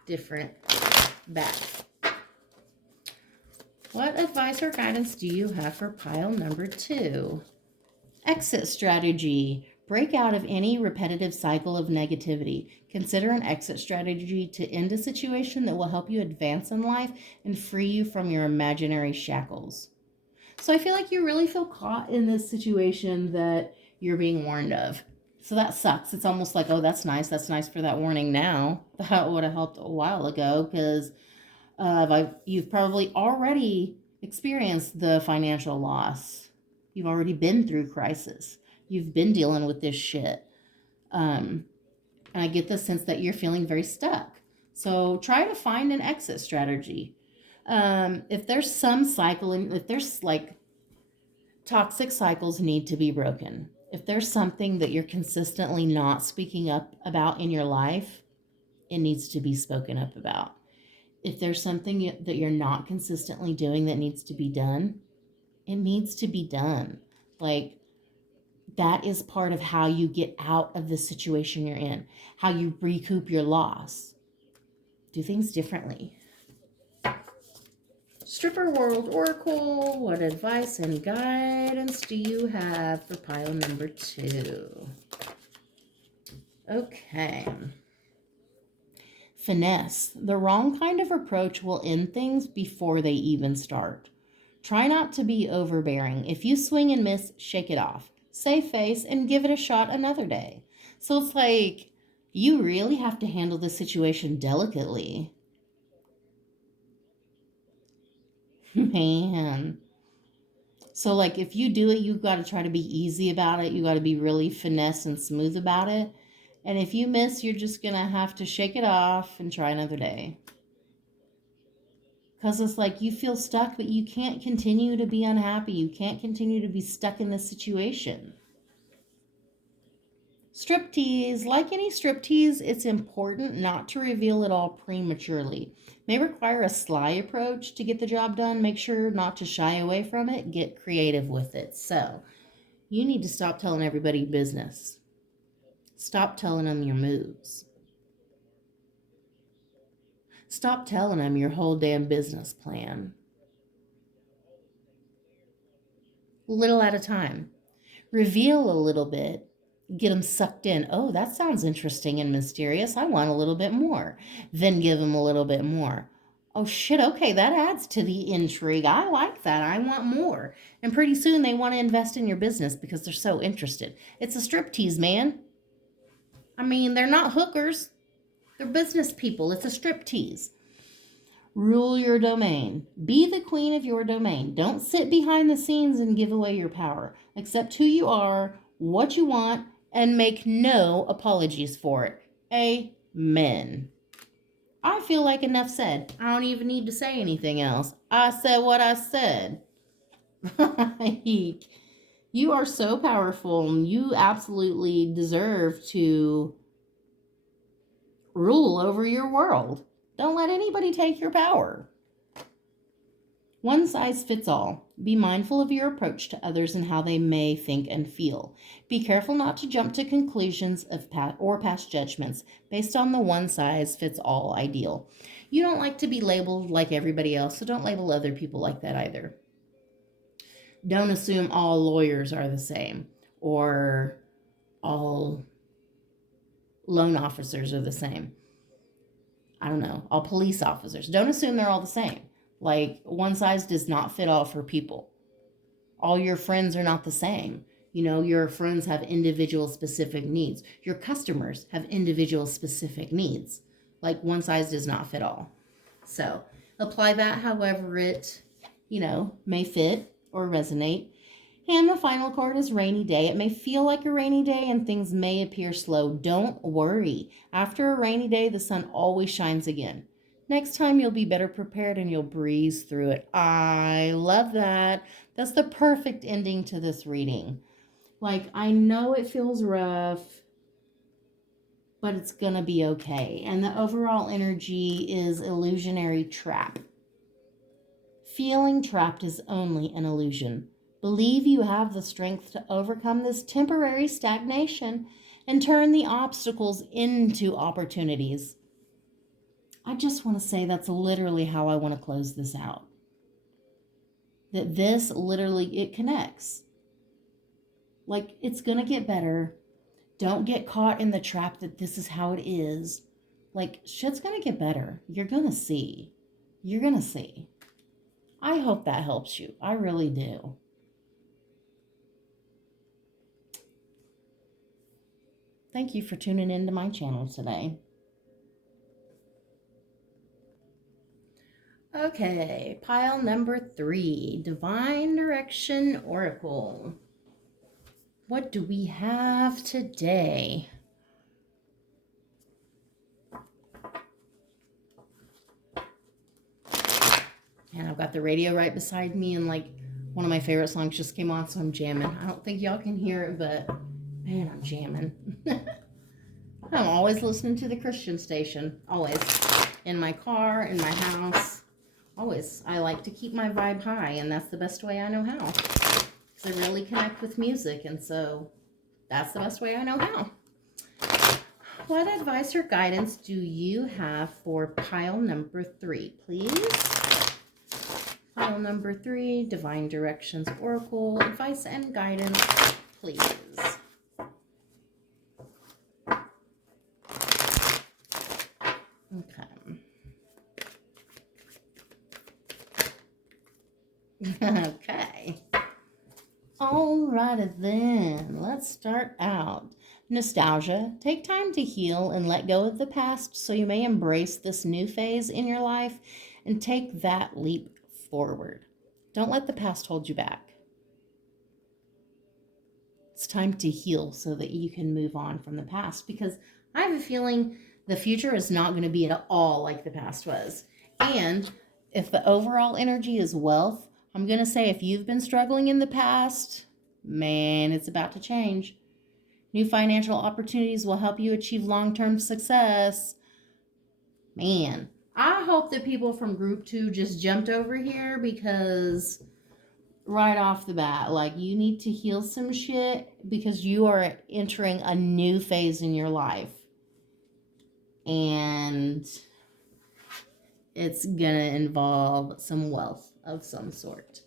different back. What advice or guidance do you have for pile number 2? Exit strategy. Break out of any repetitive cycle of negativity. Consider an exit strategy to end a situation that will help you advance in life and free you from your imaginary shackles. So I feel like you really feel caught in this situation that you're being warned of. So that sucks. It's almost like, oh, that's nice. That's nice for that warning now. That would have helped a while ago, because you've probably already experienced the financial loss. You've already been through crisis. You've been dealing with this shit. And I get the sense that you're feeling very stuck. So try to find an exit strategy. If there's some cycle, if there's like toxic cycles need to be broken. If there's something that you're consistently not speaking up about in your life, it needs to be spoken up about. If there's something that you're not consistently doing that needs to be done, it needs to be done. Like, that is part of how you get out of the situation you're in, how you recoup your loss. Do things differently. Stripper World Oracle, what advice and guidance do you have for pile number 2? Okay. Finesse. The wrong kind of approach will end things before they even start. Try not to be overbearing. If you swing and miss, shake it off. Save face and give it a shot another day. So it's like, you really have to handle the situation delicately. Man. So like, if you do it, you've got to try to be easy about it. You got to be really finesse and smooth about it. And if you miss, you're just going to have to shake it off and try another day. Because it's like you feel stuck, but you can't continue to be unhappy. You can't continue to be stuck in this situation. Striptease. Like any striptease, it's important not to reveal it all prematurely. May require a sly approach to get the job done. Make sure not to shy away from it. Get creative with it. So, you need to stop telling everybody business. Stop telling them your moves. Stop telling them your whole damn business plan. Little at a time. Reveal a little bit. Get them sucked in. Oh, that sounds interesting and mysterious. I want a little bit more. Then give them a little bit more. Oh, shit, okay, that adds to the intrigue. I like that. I want more. And pretty soon they want to invest in your business because they're so interested. It's a striptease, man. I mean, they're not hookers. They're business people. It's a striptease. Rule your domain. Be the queen of your domain. Don't sit behind the scenes and give away your power. Accept who you are, what you want, and make no apologies for it. Amen. I feel like enough said. I don't even need to say anything else. I said what I said. You are so powerful, and you absolutely deserve to rule over your world. Don't let anybody take your power. One size fits all. Be mindful of your approach to others and how they may think and feel. Be careful not to jump to conclusions of past judgments based on the one size fits all ideal. You don't like to be labeled like everybody else, so don't label other people like that either. Don't assume all lawyers are the same or all loan officers are the same. I don't know, all police officers. Don't assume they're all the same. Like, one size does not fit all for people. All your friends are not the same. You know, your friends have individual specific needs. Your customers have individual specific needs. Like, one size does not fit all. So, apply that however it, may fit or resonate. And the final card is rainy day. It may feel like a rainy day and things may appear slow. Don't worry. After a rainy day, the sun always shines again. Next time you'll be better prepared and you'll breeze through it. I love that. That's the perfect ending to this reading. Like, I know it feels rough, but it's gonna be okay. And the overall energy is illusionary trap. Feeling trapped is only an illusion. Believe you have the strength to overcome this temporary stagnation and turn the obstacles into opportunities. I just want to say that's literally how I want to close this out. That this literally, it connects. Like, it's going to get better. Don't get caught in the trap that this is how it is. Like, shit's going to get better. You're going to see. You're going to see. I hope that helps you. I really do. Thank you for tuning into my channel today. Okay, pile number 3, Divine Direction Oracle. What do we have today? And I've got the radio right beside me, and like one of my favorite songs just came on, so I'm jamming. I don't think y'all can hear it, but man, I'm jamming. I'm always listening to the Christian station, always. In my car, in my house, always. I like to keep my vibe high, and that's the best way I know how. Because I really connect with music, and so that's the best way I know how. What advice or guidance do you have for pile number 3, please? Pile number 3, Divine Directions Oracle, advice and guidance, please. Okay. Okay. Alrighty then, let's start out. Nostalgia. Take time to heal and let go of the past so you may embrace this new phase in your life and take that leap forward. Don't let the past hold you back. It's time to heal so that you can move on from the past, because I have a feeling the future is not going to be at all like the past was. And if the overall energy is wealth, I'm going to say if you've been struggling in the past, man, it's about to change. New financial opportunities will help you achieve long-term success. Man, I hope that people from group 2 just jumped over here, because right off the bat, like, you need to heal some shit because you are entering a new phase in your life. And it's gonna involve some wealth of some sort.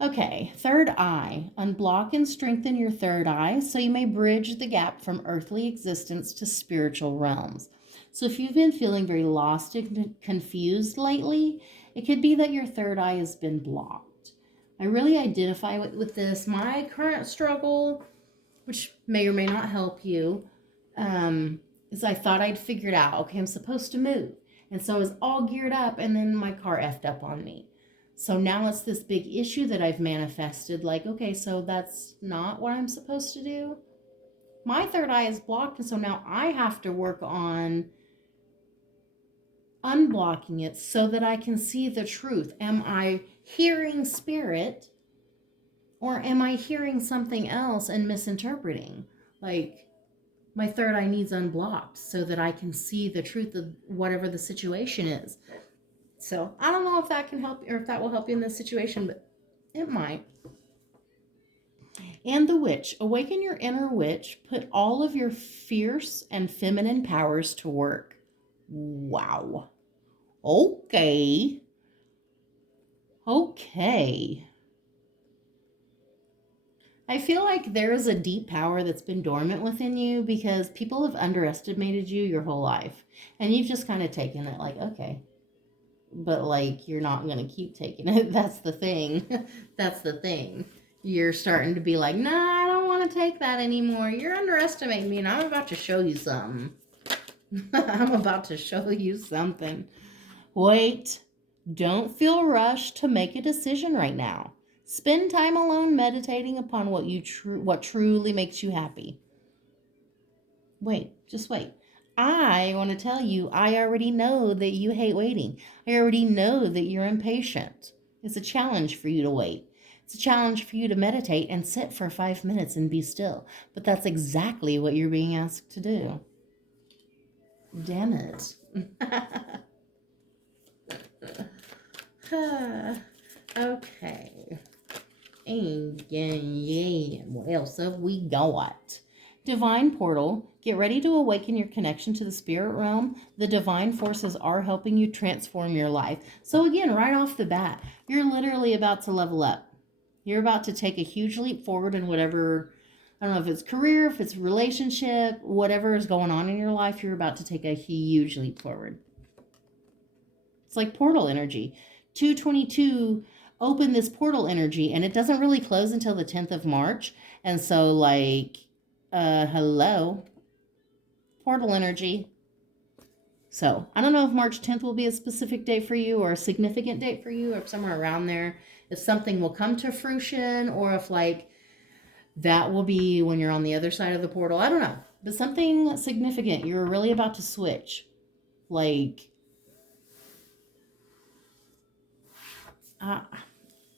Okay, third eye. Unblock and strengthen your third eye so you may bridge the gap from earthly existence to spiritual realms. So if you've been feeling very lost and confused lately, it could be that your third eye has been blocked. I really identify with this. My current struggle, which may or may not help you, is I thought I'd figured out, okay, I'm supposed to move. And so I was all geared up, and then my car effed up on me. So now it's this big issue that I've manifested, like, okay, so that's not what I'm supposed to do. My third eye is blocked, and so now I have to work on unblocking it so that I can see the truth. Am I hearing spirit, or am I hearing something else and misinterpreting? Like, my third eye needs unblocked so that I can see the truth of whatever the situation is. So I don't know if that can help, or if that will help you in this situation, but it might. And the witch. Awaken your inner witch. Put all of your fierce and feminine powers to work. Wow. Okay. I feel like there is a deep power that's been dormant within you because people have underestimated you your whole life. And you've just kind of taken it like, okay. But, like, you're not going to keep taking it. That's the thing. That's the thing. You're starting to be like, nah, I don't want to take that anymore. You're underestimating me, and I'm about to show you something. I'm about to show you something. Wait. Don't feel rushed to make a decision right now. Spend time alone meditating upon what truly makes you happy. Wait, just wait. I want to tell you, I already know that you hate waiting. I already know that you're impatient. It's a challenge for you to wait. It's a challenge for you to meditate and sit for 5 minutes and be still. But that's exactly what you're being asked to do. Damn it. Okay. And yeah, what else have we got? Divine portal. Get ready to awaken your connection to the spirit realm. The divine forces are helping you transform your life. So again, right off the bat, you're literally about to level up. You're about to take a huge leap forward in whatever, I don't know if it's career, if it's relationship, whatever is going on in your life, you're about to take a huge leap forward. It's like portal energy. 222 open this portal energy, and it doesn't really close until the 10th of March. And so, like, hello, portal energy. So I don't know if March 10th will be a specific date for you or a significant date for you, or somewhere around there, if something will come to fruition, or if, like, that will be when you're on the other side of the portal. I don't know, but something significant. You're really about to switch. Like,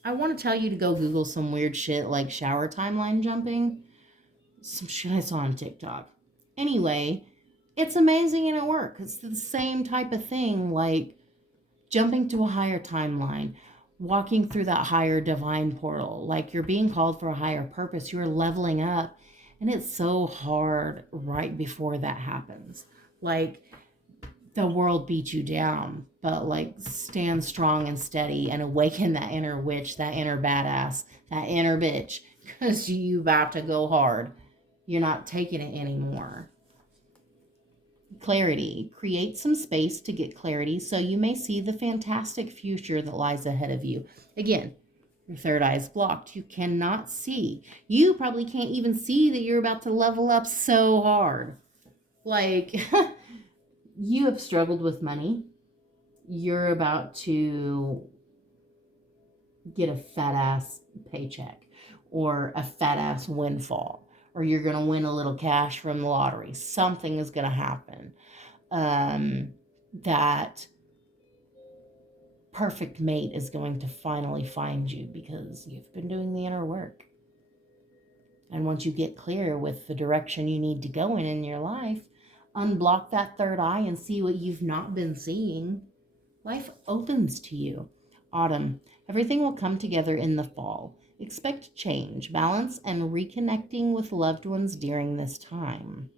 I want to tell you to go Google some weird shit like shower timeline jumping. Some shit I saw on TikTok. Anyway, it's amazing and it works. It's the same type of thing, like jumping to a higher timeline, walking through that higher divine portal. Like, you're being called for a higher purpose. You're leveling up. And it's so hard right before that happens. Like, the world beat you down, but, like, stand strong and steady and awaken that inner witch, that inner badass, that inner bitch, because you about to go hard. You're not taking it anymore. Clarity. Create some space to get clarity so you may see the fantastic future that lies ahead of you. Again, your third eye is blocked. You cannot see. You probably can't even see that you're about to level up so hard. Like, you have struggled with money. You're about to get a fat ass paycheck. or a fat ass windfall, or you're going to win a little cash from the lottery. Something is going to happen. That perfect mate is going to finally find you because you've been doing the inner work. And once you get clear with the direction you need to go in your life, unblock that third eye and see what you've not been seeing. Life opens to you. Autumn. Everything will come together in the fall. Expect change, balance, and reconnecting with loved ones during this time.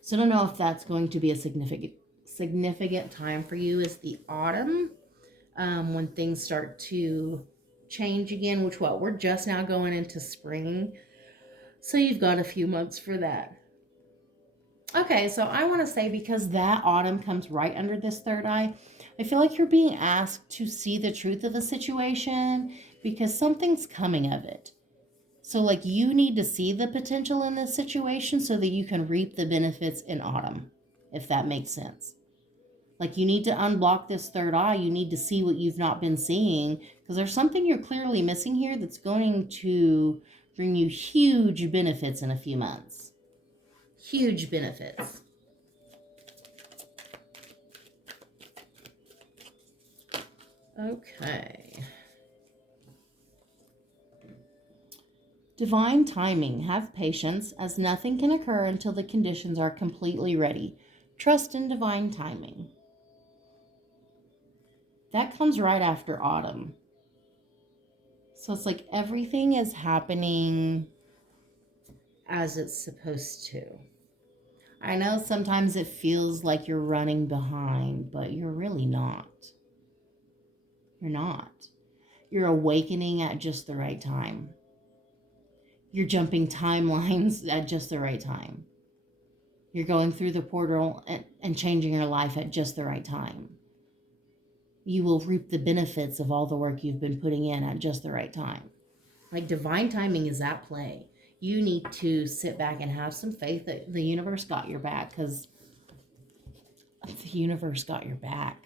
So I don't know if that's going to be a significant time for you is the autumn, when things start to change again, which we're just now going into spring. So you've got a few months for that. Okay, so I want to say, because that autumn comes right under this third eye, I feel like you're being asked to see the truth of a situation because something's coming of it. So, like, you need to see the potential in this situation so that you can reap the benefits in autumn, if that makes sense. Like, you need to unblock this third eye. You need to see what you've not been seeing because there's something you're clearly missing here that's going to bring you huge benefits in a few months. Huge benefits. Okay. Divine timing. Have patience, as nothing can occur until the conditions are completely ready. Trust in divine timing. That comes right after autumn. So it's like everything is happening as it's supposed to. I know sometimes it feels like you're running behind, but you're really not. You're not. You're awakening at just the right time. You're jumping timelines at just the right time. You're going through the portal and changing your life at just the right time. You will reap the benefits of all the work you've been putting in at just the right time. Like, divine timing is at play. You need to sit back and have some faith that the universe got your back, because the universe got your back.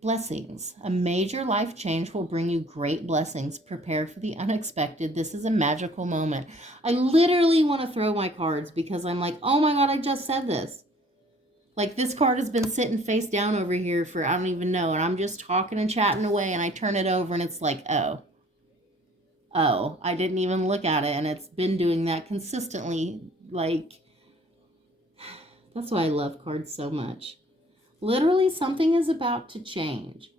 Blessings. A major life change will bring you great blessings. Prepare for the unexpected. This is a magical moment. I literally want to throw my cards because I'm like, oh my God, I just said this. Like, this card has been sitting face down over here for I don't even know. And I'm just talking and chatting away and I turn it over and it's like, oh, I didn't even look at it. And it's been doing that consistently. Like, that's why I love cards so much. Literally, something is about to change.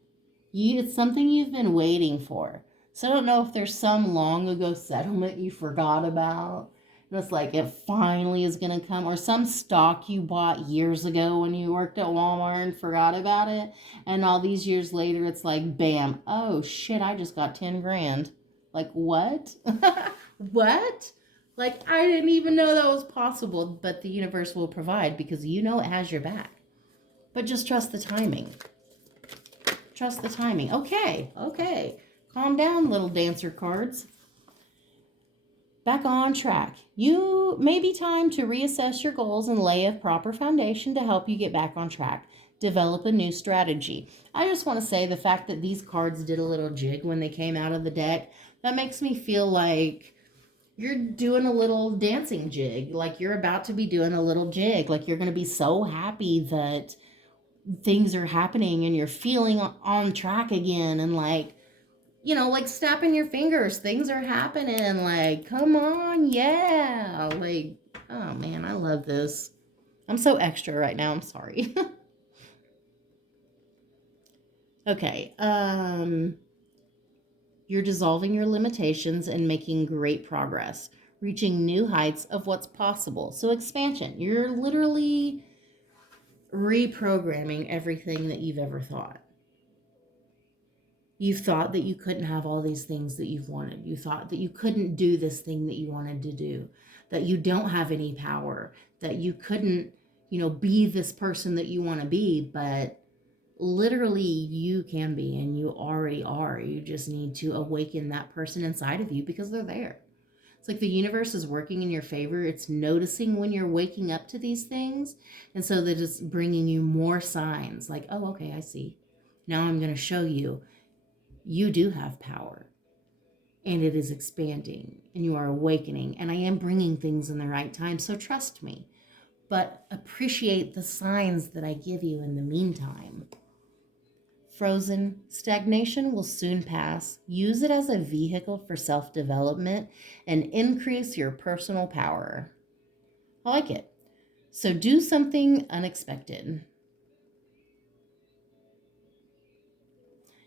It's something you've been waiting for. So I don't know if there's some long ago settlement you forgot about. And it's like it finally is going to come. Or some stock you bought years ago when you worked at Walmart and forgot about it. And all these years later, it's like, bam. Oh, shit, I just got 10 grand. Like, what? What? Like, I didn't even know that was possible. But the universe will provide because you know it has your back. But just trust the timing. Trust the timing. Okay. Calm down, little dancer cards. Back on track. You may be time to reassess your goals and lay a proper foundation to help you get back on track. Develop a new strategy. I just want to say the fact that these cards did a little jig when they came out of the deck, that makes me feel like you're doing a little dancing jig. Like you're about to be doing a little jig. Like you're going to be so happy that things are happening and you're feeling on track again, and like, you know, like snapping your fingers, things are happening, like, come on, yeah, like, oh man, I love this. I'm so extra right now, I'm sorry. Okay, you're dissolving your limitations and making great progress, reaching new heights of what's possible. So expansion, you're literally reprogramming everything that you've ever thought. You've thought that you couldn't have all these things that you've wanted. You thought that you couldn't do this thing that you wanted to do, that you don't have any power, that you couldn't, be this person that you want to be, but literally you can be, and you already are. You just need to awaken that person inside of you because they're there. It's like the universe is working in your favor. It's noticing when you're waking up to these things. And so that it's bringing you more signs like, oh, okay, I see. Now I'm going to show you. You do have power. and it is expanding, and you are awakening, and I am bringing things in the right time, so trust me. But appreciate the signs that I give you in the meantime. Frozen, stagnation will soon pass. Use it as a vehicle for self-development and increase your personal power. I like it. So do something unexpected.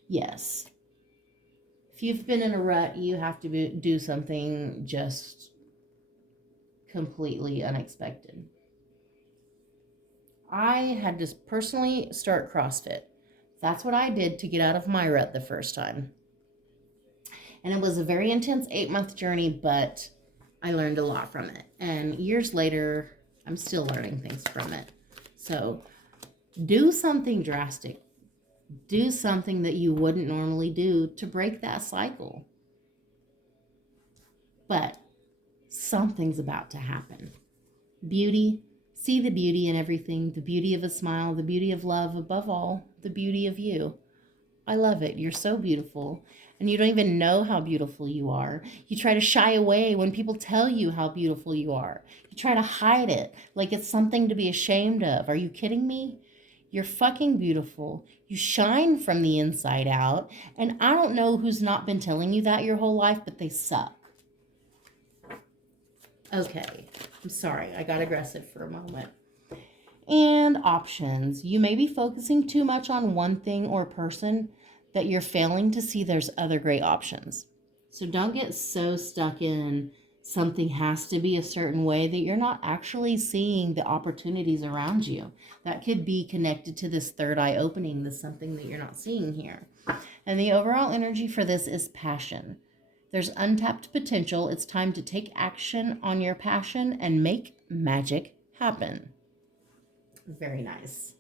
Yes. If you've been in a rut, you have to do something just completely unexpected. I had to personally start CrossFit. That's what I did to get out of my rut the first time. And it was a very intense 8-month journey, but I learned a lot from it. And years later, I'm still learning things from it. So do something drastic. Do something that you wouldn't normally do to break that cycle. But something's about to happen. Beauty, see the beauty in everything, the beauty of a smile, the beauty of love, above all, the beauty of you. I love it. You're so beautiful. And you don't even know how beautiful you are. You try to shy away when people tell you how beautiful you are. You try to hide it like it's something to be ashamed of. Are you kidding me? You're fucking beautiful. You shine from the inside out. And I don't know who's not been telling you that your whole life, but they suck. Okay, I'm sorry. I got aggressive for a moment. And options. You may be focusing too much on one thing or person that you're failing to see there's other great options. So don't get so stuck in something has to be a certain way that you're not actually seeing the opportunities around you. That could be connected to this third eye opening, this something that you're not seeing here. And the overall energy for this is passion. There's untapped potential. It's time to take action on your passion and make magic happen. Very nice.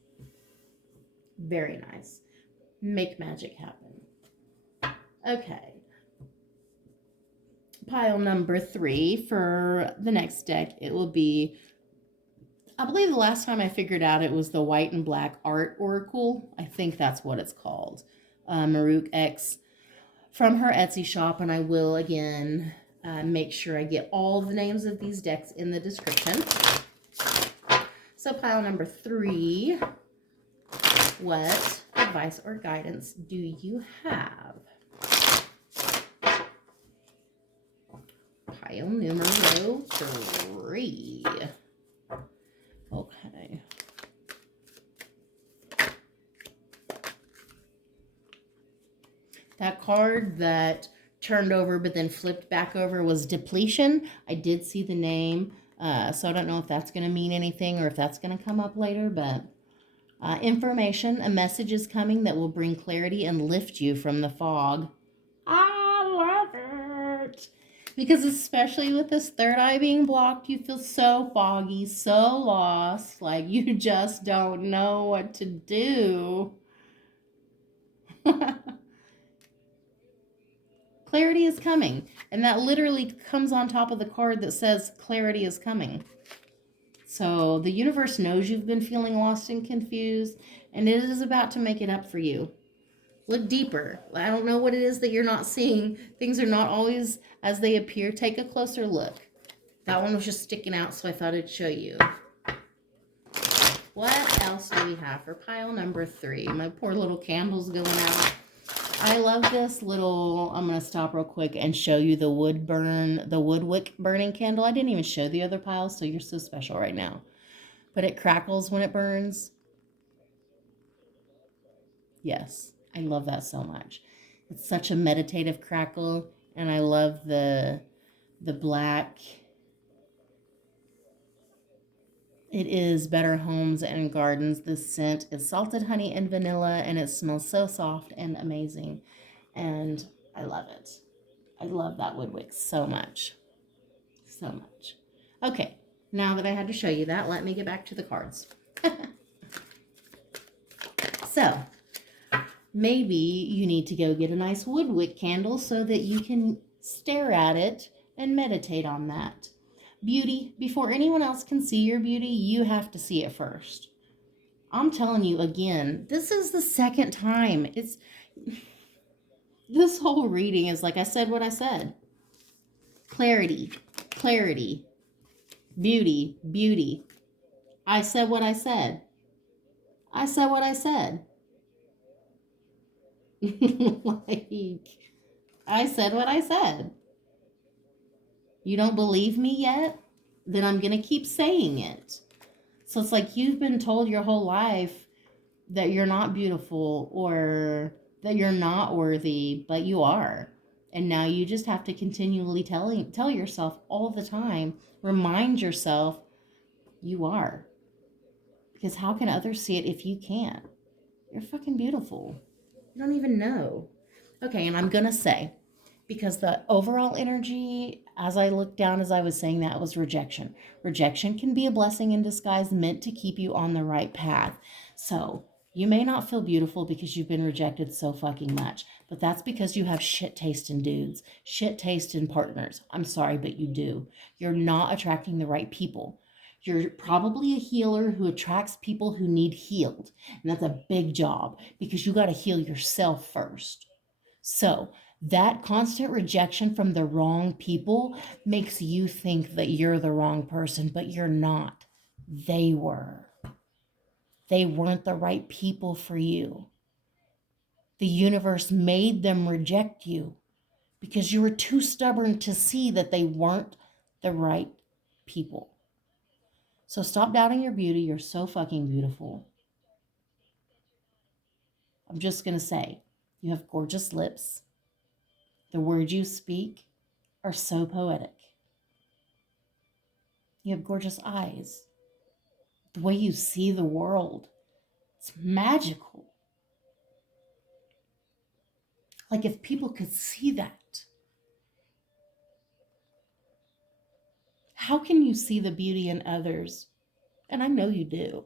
Very nice. Make magic happen. Okay. Pile number 3 for the next deck. It will be, I believe the last time I figured out it was the white and black art oracle. I think that's what it's called. MahrukhX from her Etsy shop. And I will, again, make sure I get all the names of these decks in the description. So pile number 3, what advice or guidance do you have? Pile numero 3. Okay. That card that turned over but then flipped back over was depletion. I did see the name. So I don't know if that's going to mean anything or if that's going to come up later, but information, a message is coming that will bring clarity and lift you from the fog. I love it. Because especially with this third eye being blocked, you feel so foggy, so lost, like you just don't know what to do. Clarity is coming. And that literally comes on top of the card that says clarity is coming. So the universe knows you've been feeling lost and confused, and it is about to make it up for you. Look deeper. I don't know what it is that you're not seeing. Things are not always as they appear. Take a closer look. That one was just sticking out, so I thought I'd show you. What else do we have for pile number 3? My poor little candle's going out. I love this little, I'm going to stop real quick and show you the wood wick burning candle. I didn't even show the other piles, so you're so special right now. But it crackles when it burns. Yes, I love that so much. It's such a meditative crackle, and I love the black. It is Better Homes and Gardens. This scent is salted honey and vanilla, and it smells so soft and amazing. And I love it. I love that wood wick so much. So much. Okay, now that I had to show you that, let me get back to the cards. So, maybe you need to go get a nice wood wick candle so that you can stare at it and meditate on that. Beauty, before anyone else can see your beauty, you have to see it first. I'm telling you again, this is the second time. This whole reading is like I said what I said. Clarity, clarity, beauty, beauty. I said what I said. I said what I said. Like, I said what I said. You don't believe me yet? Then I'm going to keep saying it. So it's like you've been told your whole life that you're not beautiful or that you're not worthy, but you are. And now you just have to continually tell yourself all the time, remind yourself you are. Because how can others see it if you can't? You're fucking beautiful. You don't even know. Okay, and I'm going to say, because the overall energy, as I looked down as I was saying that, was rejection. Rejection can be a blessing in disguise meant to keep you on the right path. So you may not feel beautiful because you've been rejected so fucking much, but that's because you have shit taste in dudes, shit taste in partners. I'm sorry, but you do. You're not attracting the right people. You're probably a healer who attracts people who need healed. And that's a big job because you got to heal yourself first. So that constant rejection from the wrong people makes you think that you're the wrong person, but you're not. They were. They weren't the right people for you. The universe made them reject you because you were too stubborn to see that they weren't the right people. So stop doubting your beauty. You're so fucking beautiful. I'm just going to say, you have gorgeous lips. The words you speak are so poetic. You have gorgeous eyes. The way you see the world, it's magical. Like if people could see that, how can you see the beauty in others? And I know you do,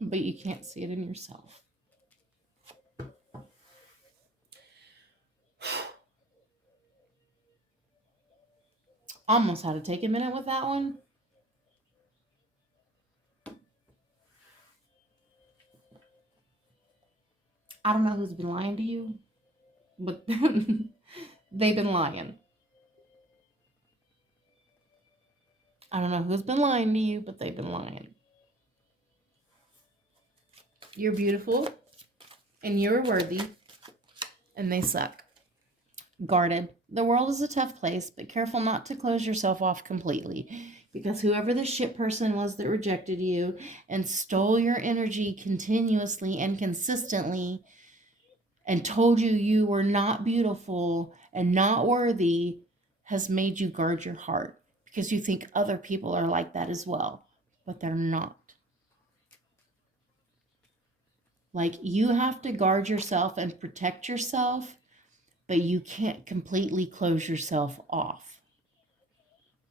but you can't see it in yourself. Almost had to take a minute with that one. I don't know who's been lying to you, but they've been lying. I don't know who's been lying to you, but they've been lying. You're beautiful and you're worthy, and they suck. Guarded. The world is a tough place, but careful not to close yourself off completely. Because whoever the shit person was that rejected you and stole your energy continuously and consistently and told you you were not beautiful and not worthy has made you guard your heart because you think other people are like that as well, but they're not. Like, you have to guard yourself and protect yourself, but you can't completely close yourself off.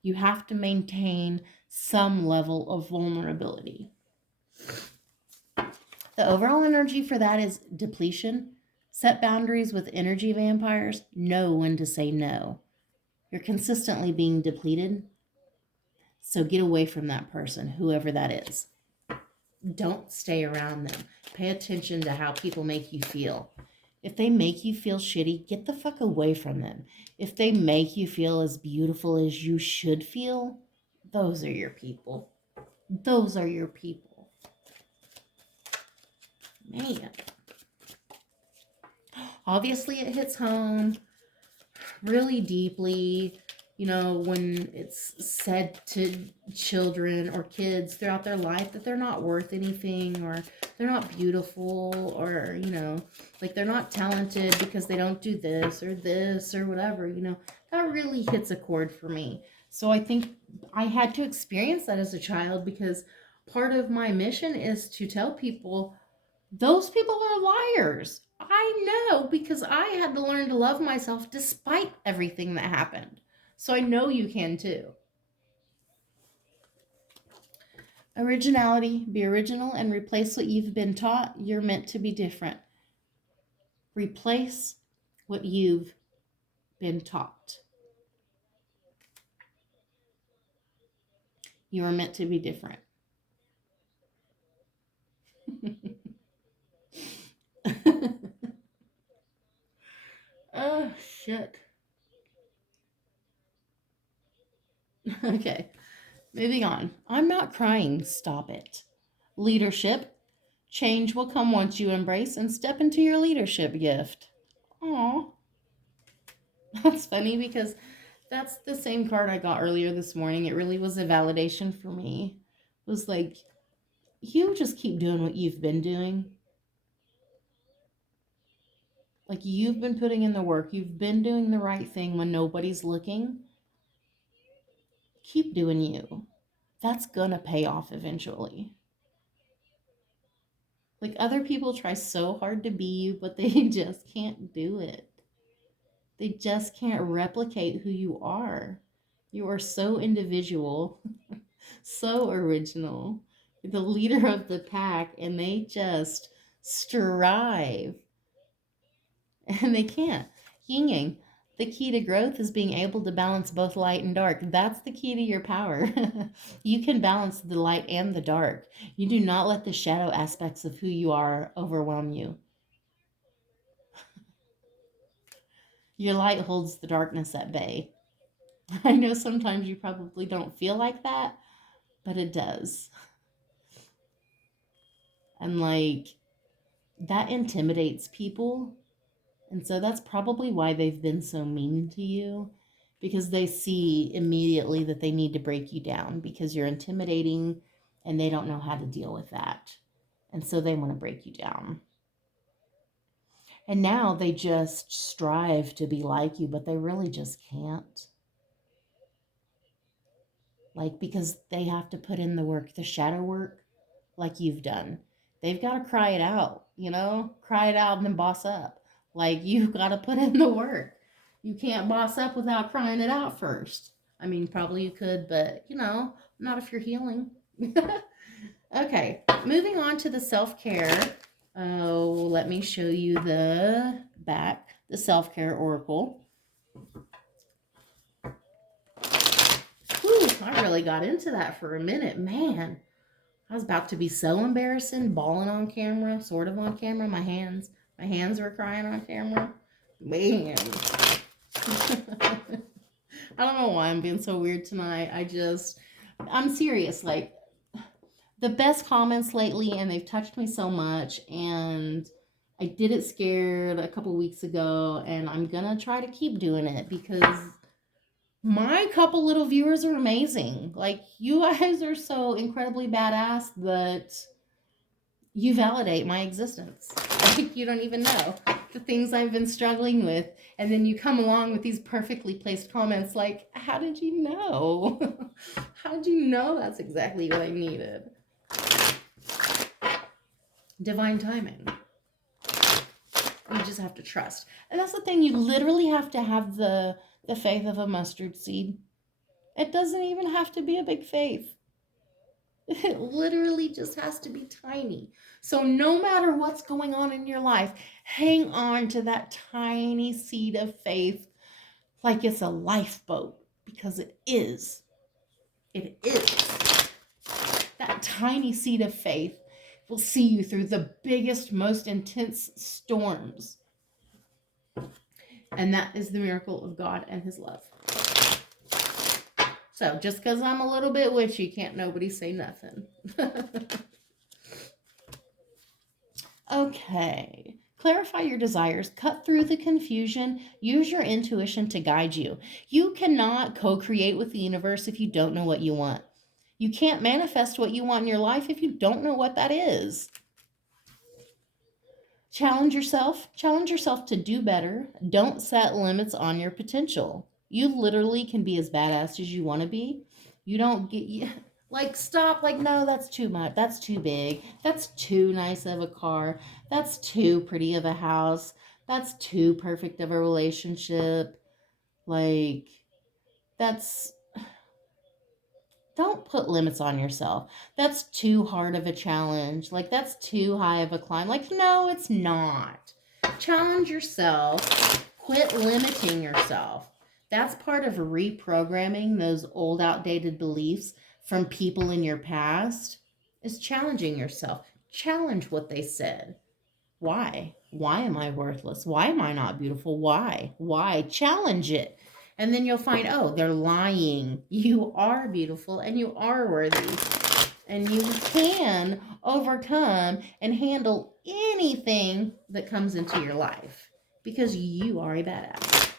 You have to maintain some level of vulnerability. The overall energy for that is depletion. Set boundaries with energy vampires. Know when to say no. You're consistently being depleted, so get away from that person, whoever that is. Don't stay around them. Pay attention to how people make you feel. If they make you feel shitty, get the fuck away from them. If they make you feel as beautiful as you should feel, those are your people. Those are your people. Man. Obviously, it hits home really deeply, you know, when it's said to children or kids throughout their life that they're not worth anything, or they're not beautiful, or, you know, like they're not talented because they don't do this or whatever, you know, that really hits a chord for me. So I think I had to experience that as a child, because part of my mission is to tell people those people are liars. I know, because I had to learn to love myself despite everything that happened. So I know you can too. Originality. Be original and replace what you've been taught. You're meant to be different. Replace what you've been taught. You are meant to be different. Okay, moving on. I'm not crying. Stop it. Leadership. Change will come once you embrace and step into your leadership gift. Aw, that's funny because that's the same card I got earlier this morning. It really was a validation for me. It was like, you just keep doing what you've been doing. Like, you've been putting in the work. You've been doing the right thing when nobody's looking. Keep doing you. That's gonna pay off eventually. Like, other people try so hard to be you, but they just can't do it. They just can't replicate who you are. You are so individual, so original, the leader of the pack, and they just strive and they can't. Yin Yang, the key to growth is being able to balance both light and dark. That's the key to your power. You can balance the light and the dark. You do not let the shadow aspects of who you are overwhelm you. Your light holds the darkness at bay. I know sometimes you probably don't feel like that, but it does. And like, that intimidates people. And so that's probably why they've been so mean to you, because they see immediately that they need to break you down because you're intimidating and they don't know how to deal with that. And so they want to break you down. And now they just strive to be like you, but they really just can't. Like, because they have to put in the work, the shadow work, like you've done. They've got to cry it out, cry it out and then boss up. Like, you've got to put in the work. You can't boss up without crying it out first. I mean, probably you could, but, not if you're healing. Okay, moving on to the self-care. Oh, let me show you the back, the self-care oracle. Whew, I really got into that for a minute. Man, I was about to be so embarrassing, bawling on camera, sort of on camera. My hands were crying on camera. Man. I don't know why I'm being so weird tonight. I'm serious. Like, the best comments lately, and they've touched me so much, and I did it scared a couple weeks ago, and I'm gonna try to keep doing it because my couple little viewers are amazing. Like, you guys are so incredibly badass that you validate my existence. Like, you don't even know the things I've been struggling with. And then you come along with these perfectly placed comments like, how did you know? How did you know that's exactly what I needed? Divine timing. You just have to trust. And that's the thing. You literally have to have the faith of a mustard seed. It doesn't even have to be a big faith. It literally just has to be tiny. So no matter what's going on in your life, hang on to that tiny seed of faith like it's a lifeboat, because it is. It is. That tiny seed of faith will see you through the biggest, most intense storms. And that is the miracle of God and his love. So just because I'm a little bit witchy, can't nobody say nothing. Okay. Clarify your desires. Cut through the confusion. Use your intuition to guide you. You cannot co-create with the universe if you don't know what you want. You can't manifest what you want in your life if you don't know what that is. Challenge yourself. Challenge yourself to do better. Don't set limits on your potential. You literally can be as badass as you want to be. You don't get, like, stop, like, no, that's too much. That's too big. That's too nice of a car. That's too pretty of a house. That's too perfect of a relationship. Like, don't put limits on yourself. That's too hard of a challenge. Like, that's too high of a climb. Like, no, it's not. Challenge yourself. Quit limiting yourself. That's part of reprogramming those old, outdated beliefs from people in your past, is challenging yourself. Challenge what they said. Why? Why am I worthless? Why am I not beautiful? Why? Challenge it. And then you'll find, oh, they're lying. You are beautiful and you are worthy. And you can overcome and handle anything that comes into your life because you are a badass.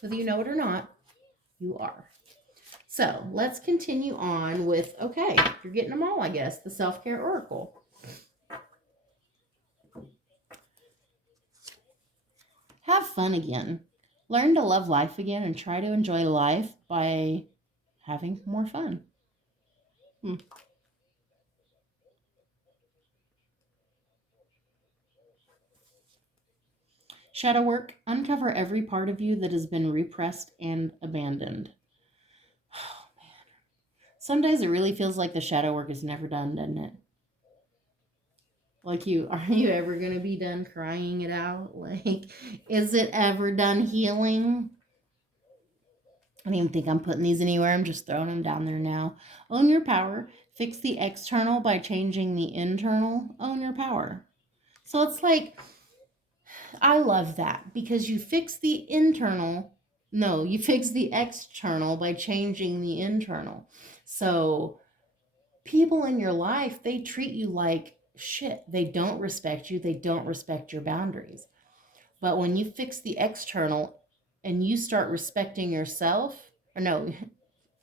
Whether you know it or not, you are. So let's continue on with, okay, you're getting them all, I guess, the Self-Care Oracle. Have fun again. Learn to love life again and try to enjoy life by having more fun. Shadow work. Uncover every part of you that has been repressed and abandoned. Oh, man. Some days it really feels like the shadow work is never done, doesn't it? Like are you ever going to be done crying it out? Like, is it ever done healing? I don't even think I'm putting these anywhere. I'm just throwing them down there now. Own your power. Fix the external by changing the internal. Own your power. So it's like, I love that because you fix the internal. No, you fix the external by changing the internal. So people in your life, they treat you like shit. They don't respect you. They don't respect your boundaries. But when you fix the external and you start respecting yourself, or no,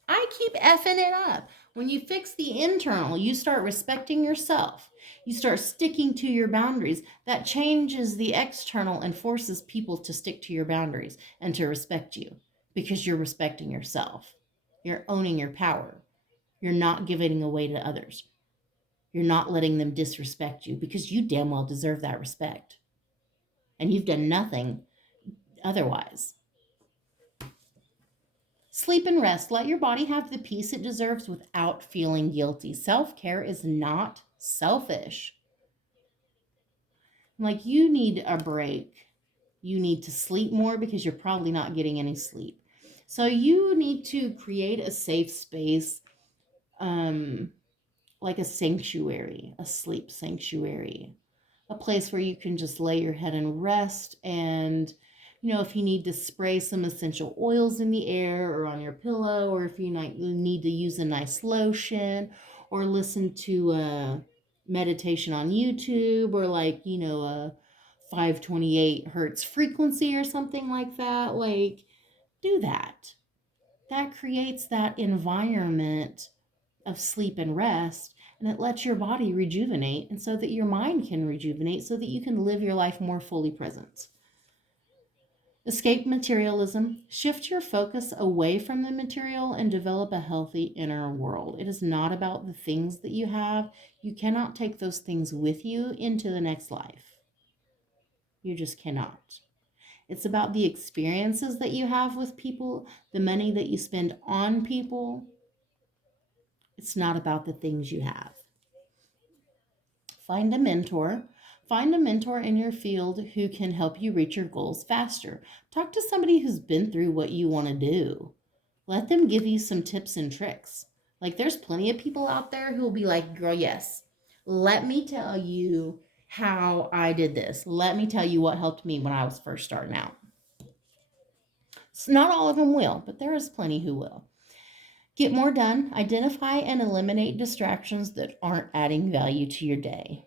I keep effing it up. When you fix the internal, you start respecting yourself. You start sticking to your boundaries. That changes the external and forces people to stick to your boundaries and to respect you because you're respecting yourself. You're owning your power. You're not giving away to others. You're not letting them disrespect you because you damn well deserve that respect. And you've done nothing otherwise. Sleep and rest. Let your body have the peace it deserves without feeling guilty. Self-care is not selfish. Like, you need a break. You need to sleep more because you're probably not getting any sleep. So you need to create a safe space, like a sanctuary, a sleep sanctuary, a place where you can just lay your head and rest. And, if you need to spray some essential oils in the air or on your pillow, or if you need to use a nice lotion, or listen to a meditation on YouTube, or a 528 hertz frequency or something like that, like, do that. That creates that environment of sleep and rest, and it lets your body rejuvenate, and so that your mind can rejuvenate so that you can live your life more fully present. Escape materialism. Shift your focus away from the material and develop a healthy inner world. It is not about the things that you have. You cannot take those things with you into the next life. You just cannot. It's about the experiences that you have with people, the money that you spend on people. It's not about the things you have. Find a mentor. Find a mentor in your field who can help you reach your goals faster. Talk to somebody who's been through what you want to do. Let them give you some tips and tricks. Like, there's plenty of people out there who will be like, girl, yes, let me tell you how I did this. Let me tell you what helped me when I was first starting out. So not all of them will, but there is plenty who will. Get more done. Identify and eliminate distractions that aren't adding value to your day.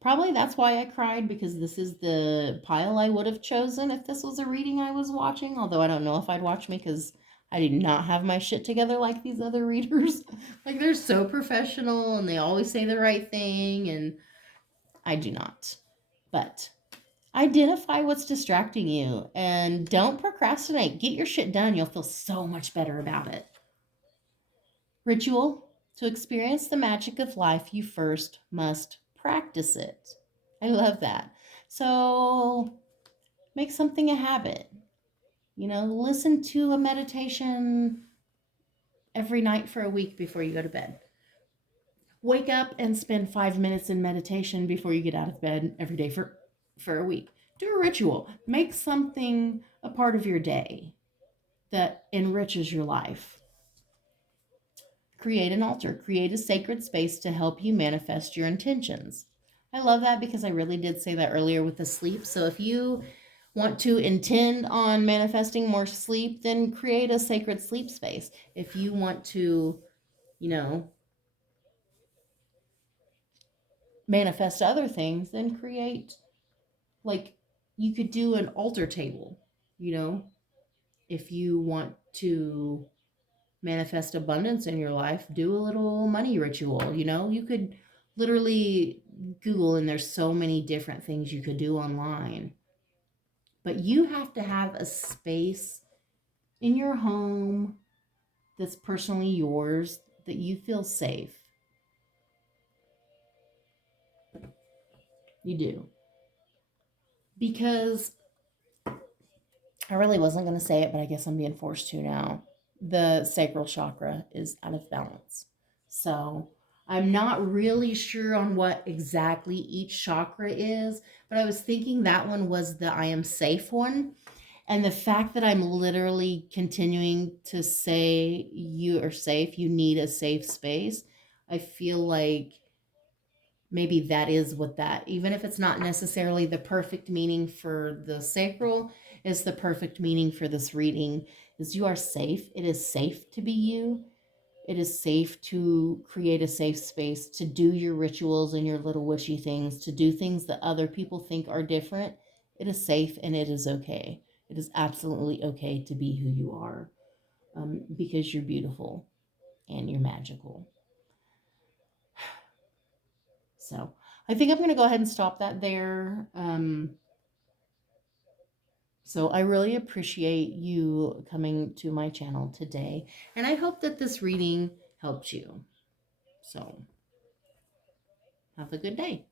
Probably that's why I cried, because this is the pile I would have chosen if this was a reading I was watching. Although I don't know if I'd watch me because I do not have my shit together like these other readers. Like, they're so professional and they always say the right thing, and I do not. But identify what's distracting you and don't procrastinate. Get your shit done. You'll feel so much better about it. Ritual. To experience the magic of life, you first must practice it. I love that. So make something a habit. Listen to a meditation every night for a week before you go to bed. Wake up and spend 5 minutes in meditation before you get out of bed every day for a week. Do a ritual. Make something a part of your day that enriches your life. Create an altar. Create a sacred space to help you manifest your intentions. I love that because I really did say that earlier with the sleep. So if you want to intend on manifesting more sleep, then create a sacred sleep space. If you want to, you know, manifest other things, then create, like, you could do an altar table, you know, if you want to manifest abundance in your life, do a little money ritual, you know, you could literally Google, and there's so many different things you could do online. But you have to have a space in your home that's personally yours, that you feel safe. You do. Because I really wasn't going to say it, but I guess I'm being forced to now. The sacral chakra is out of balance. So I'm not really sure on what exactly each chakra is, but I was thinking that one was the I am safe one. And the fact that I'm literally continuing to say you are safe, you need a safe space, I feel like maybe that is what that, even if it's not necessarily the perfect meaning for the sacral, is the perfect meaning for this reading, is you are safe. It is safe to be you. It is safe to create a safe space, to do your rituals and your little wishy things, to do things that other people think are different. It is safe and it is okay. It is absolutely okay to be who you are, because you're beautiful and you're magical. So I think I'm going to go ahead and stop that there. So I really appreciate you coming to my channel today, and I hope that this reading helped you. So have a good day.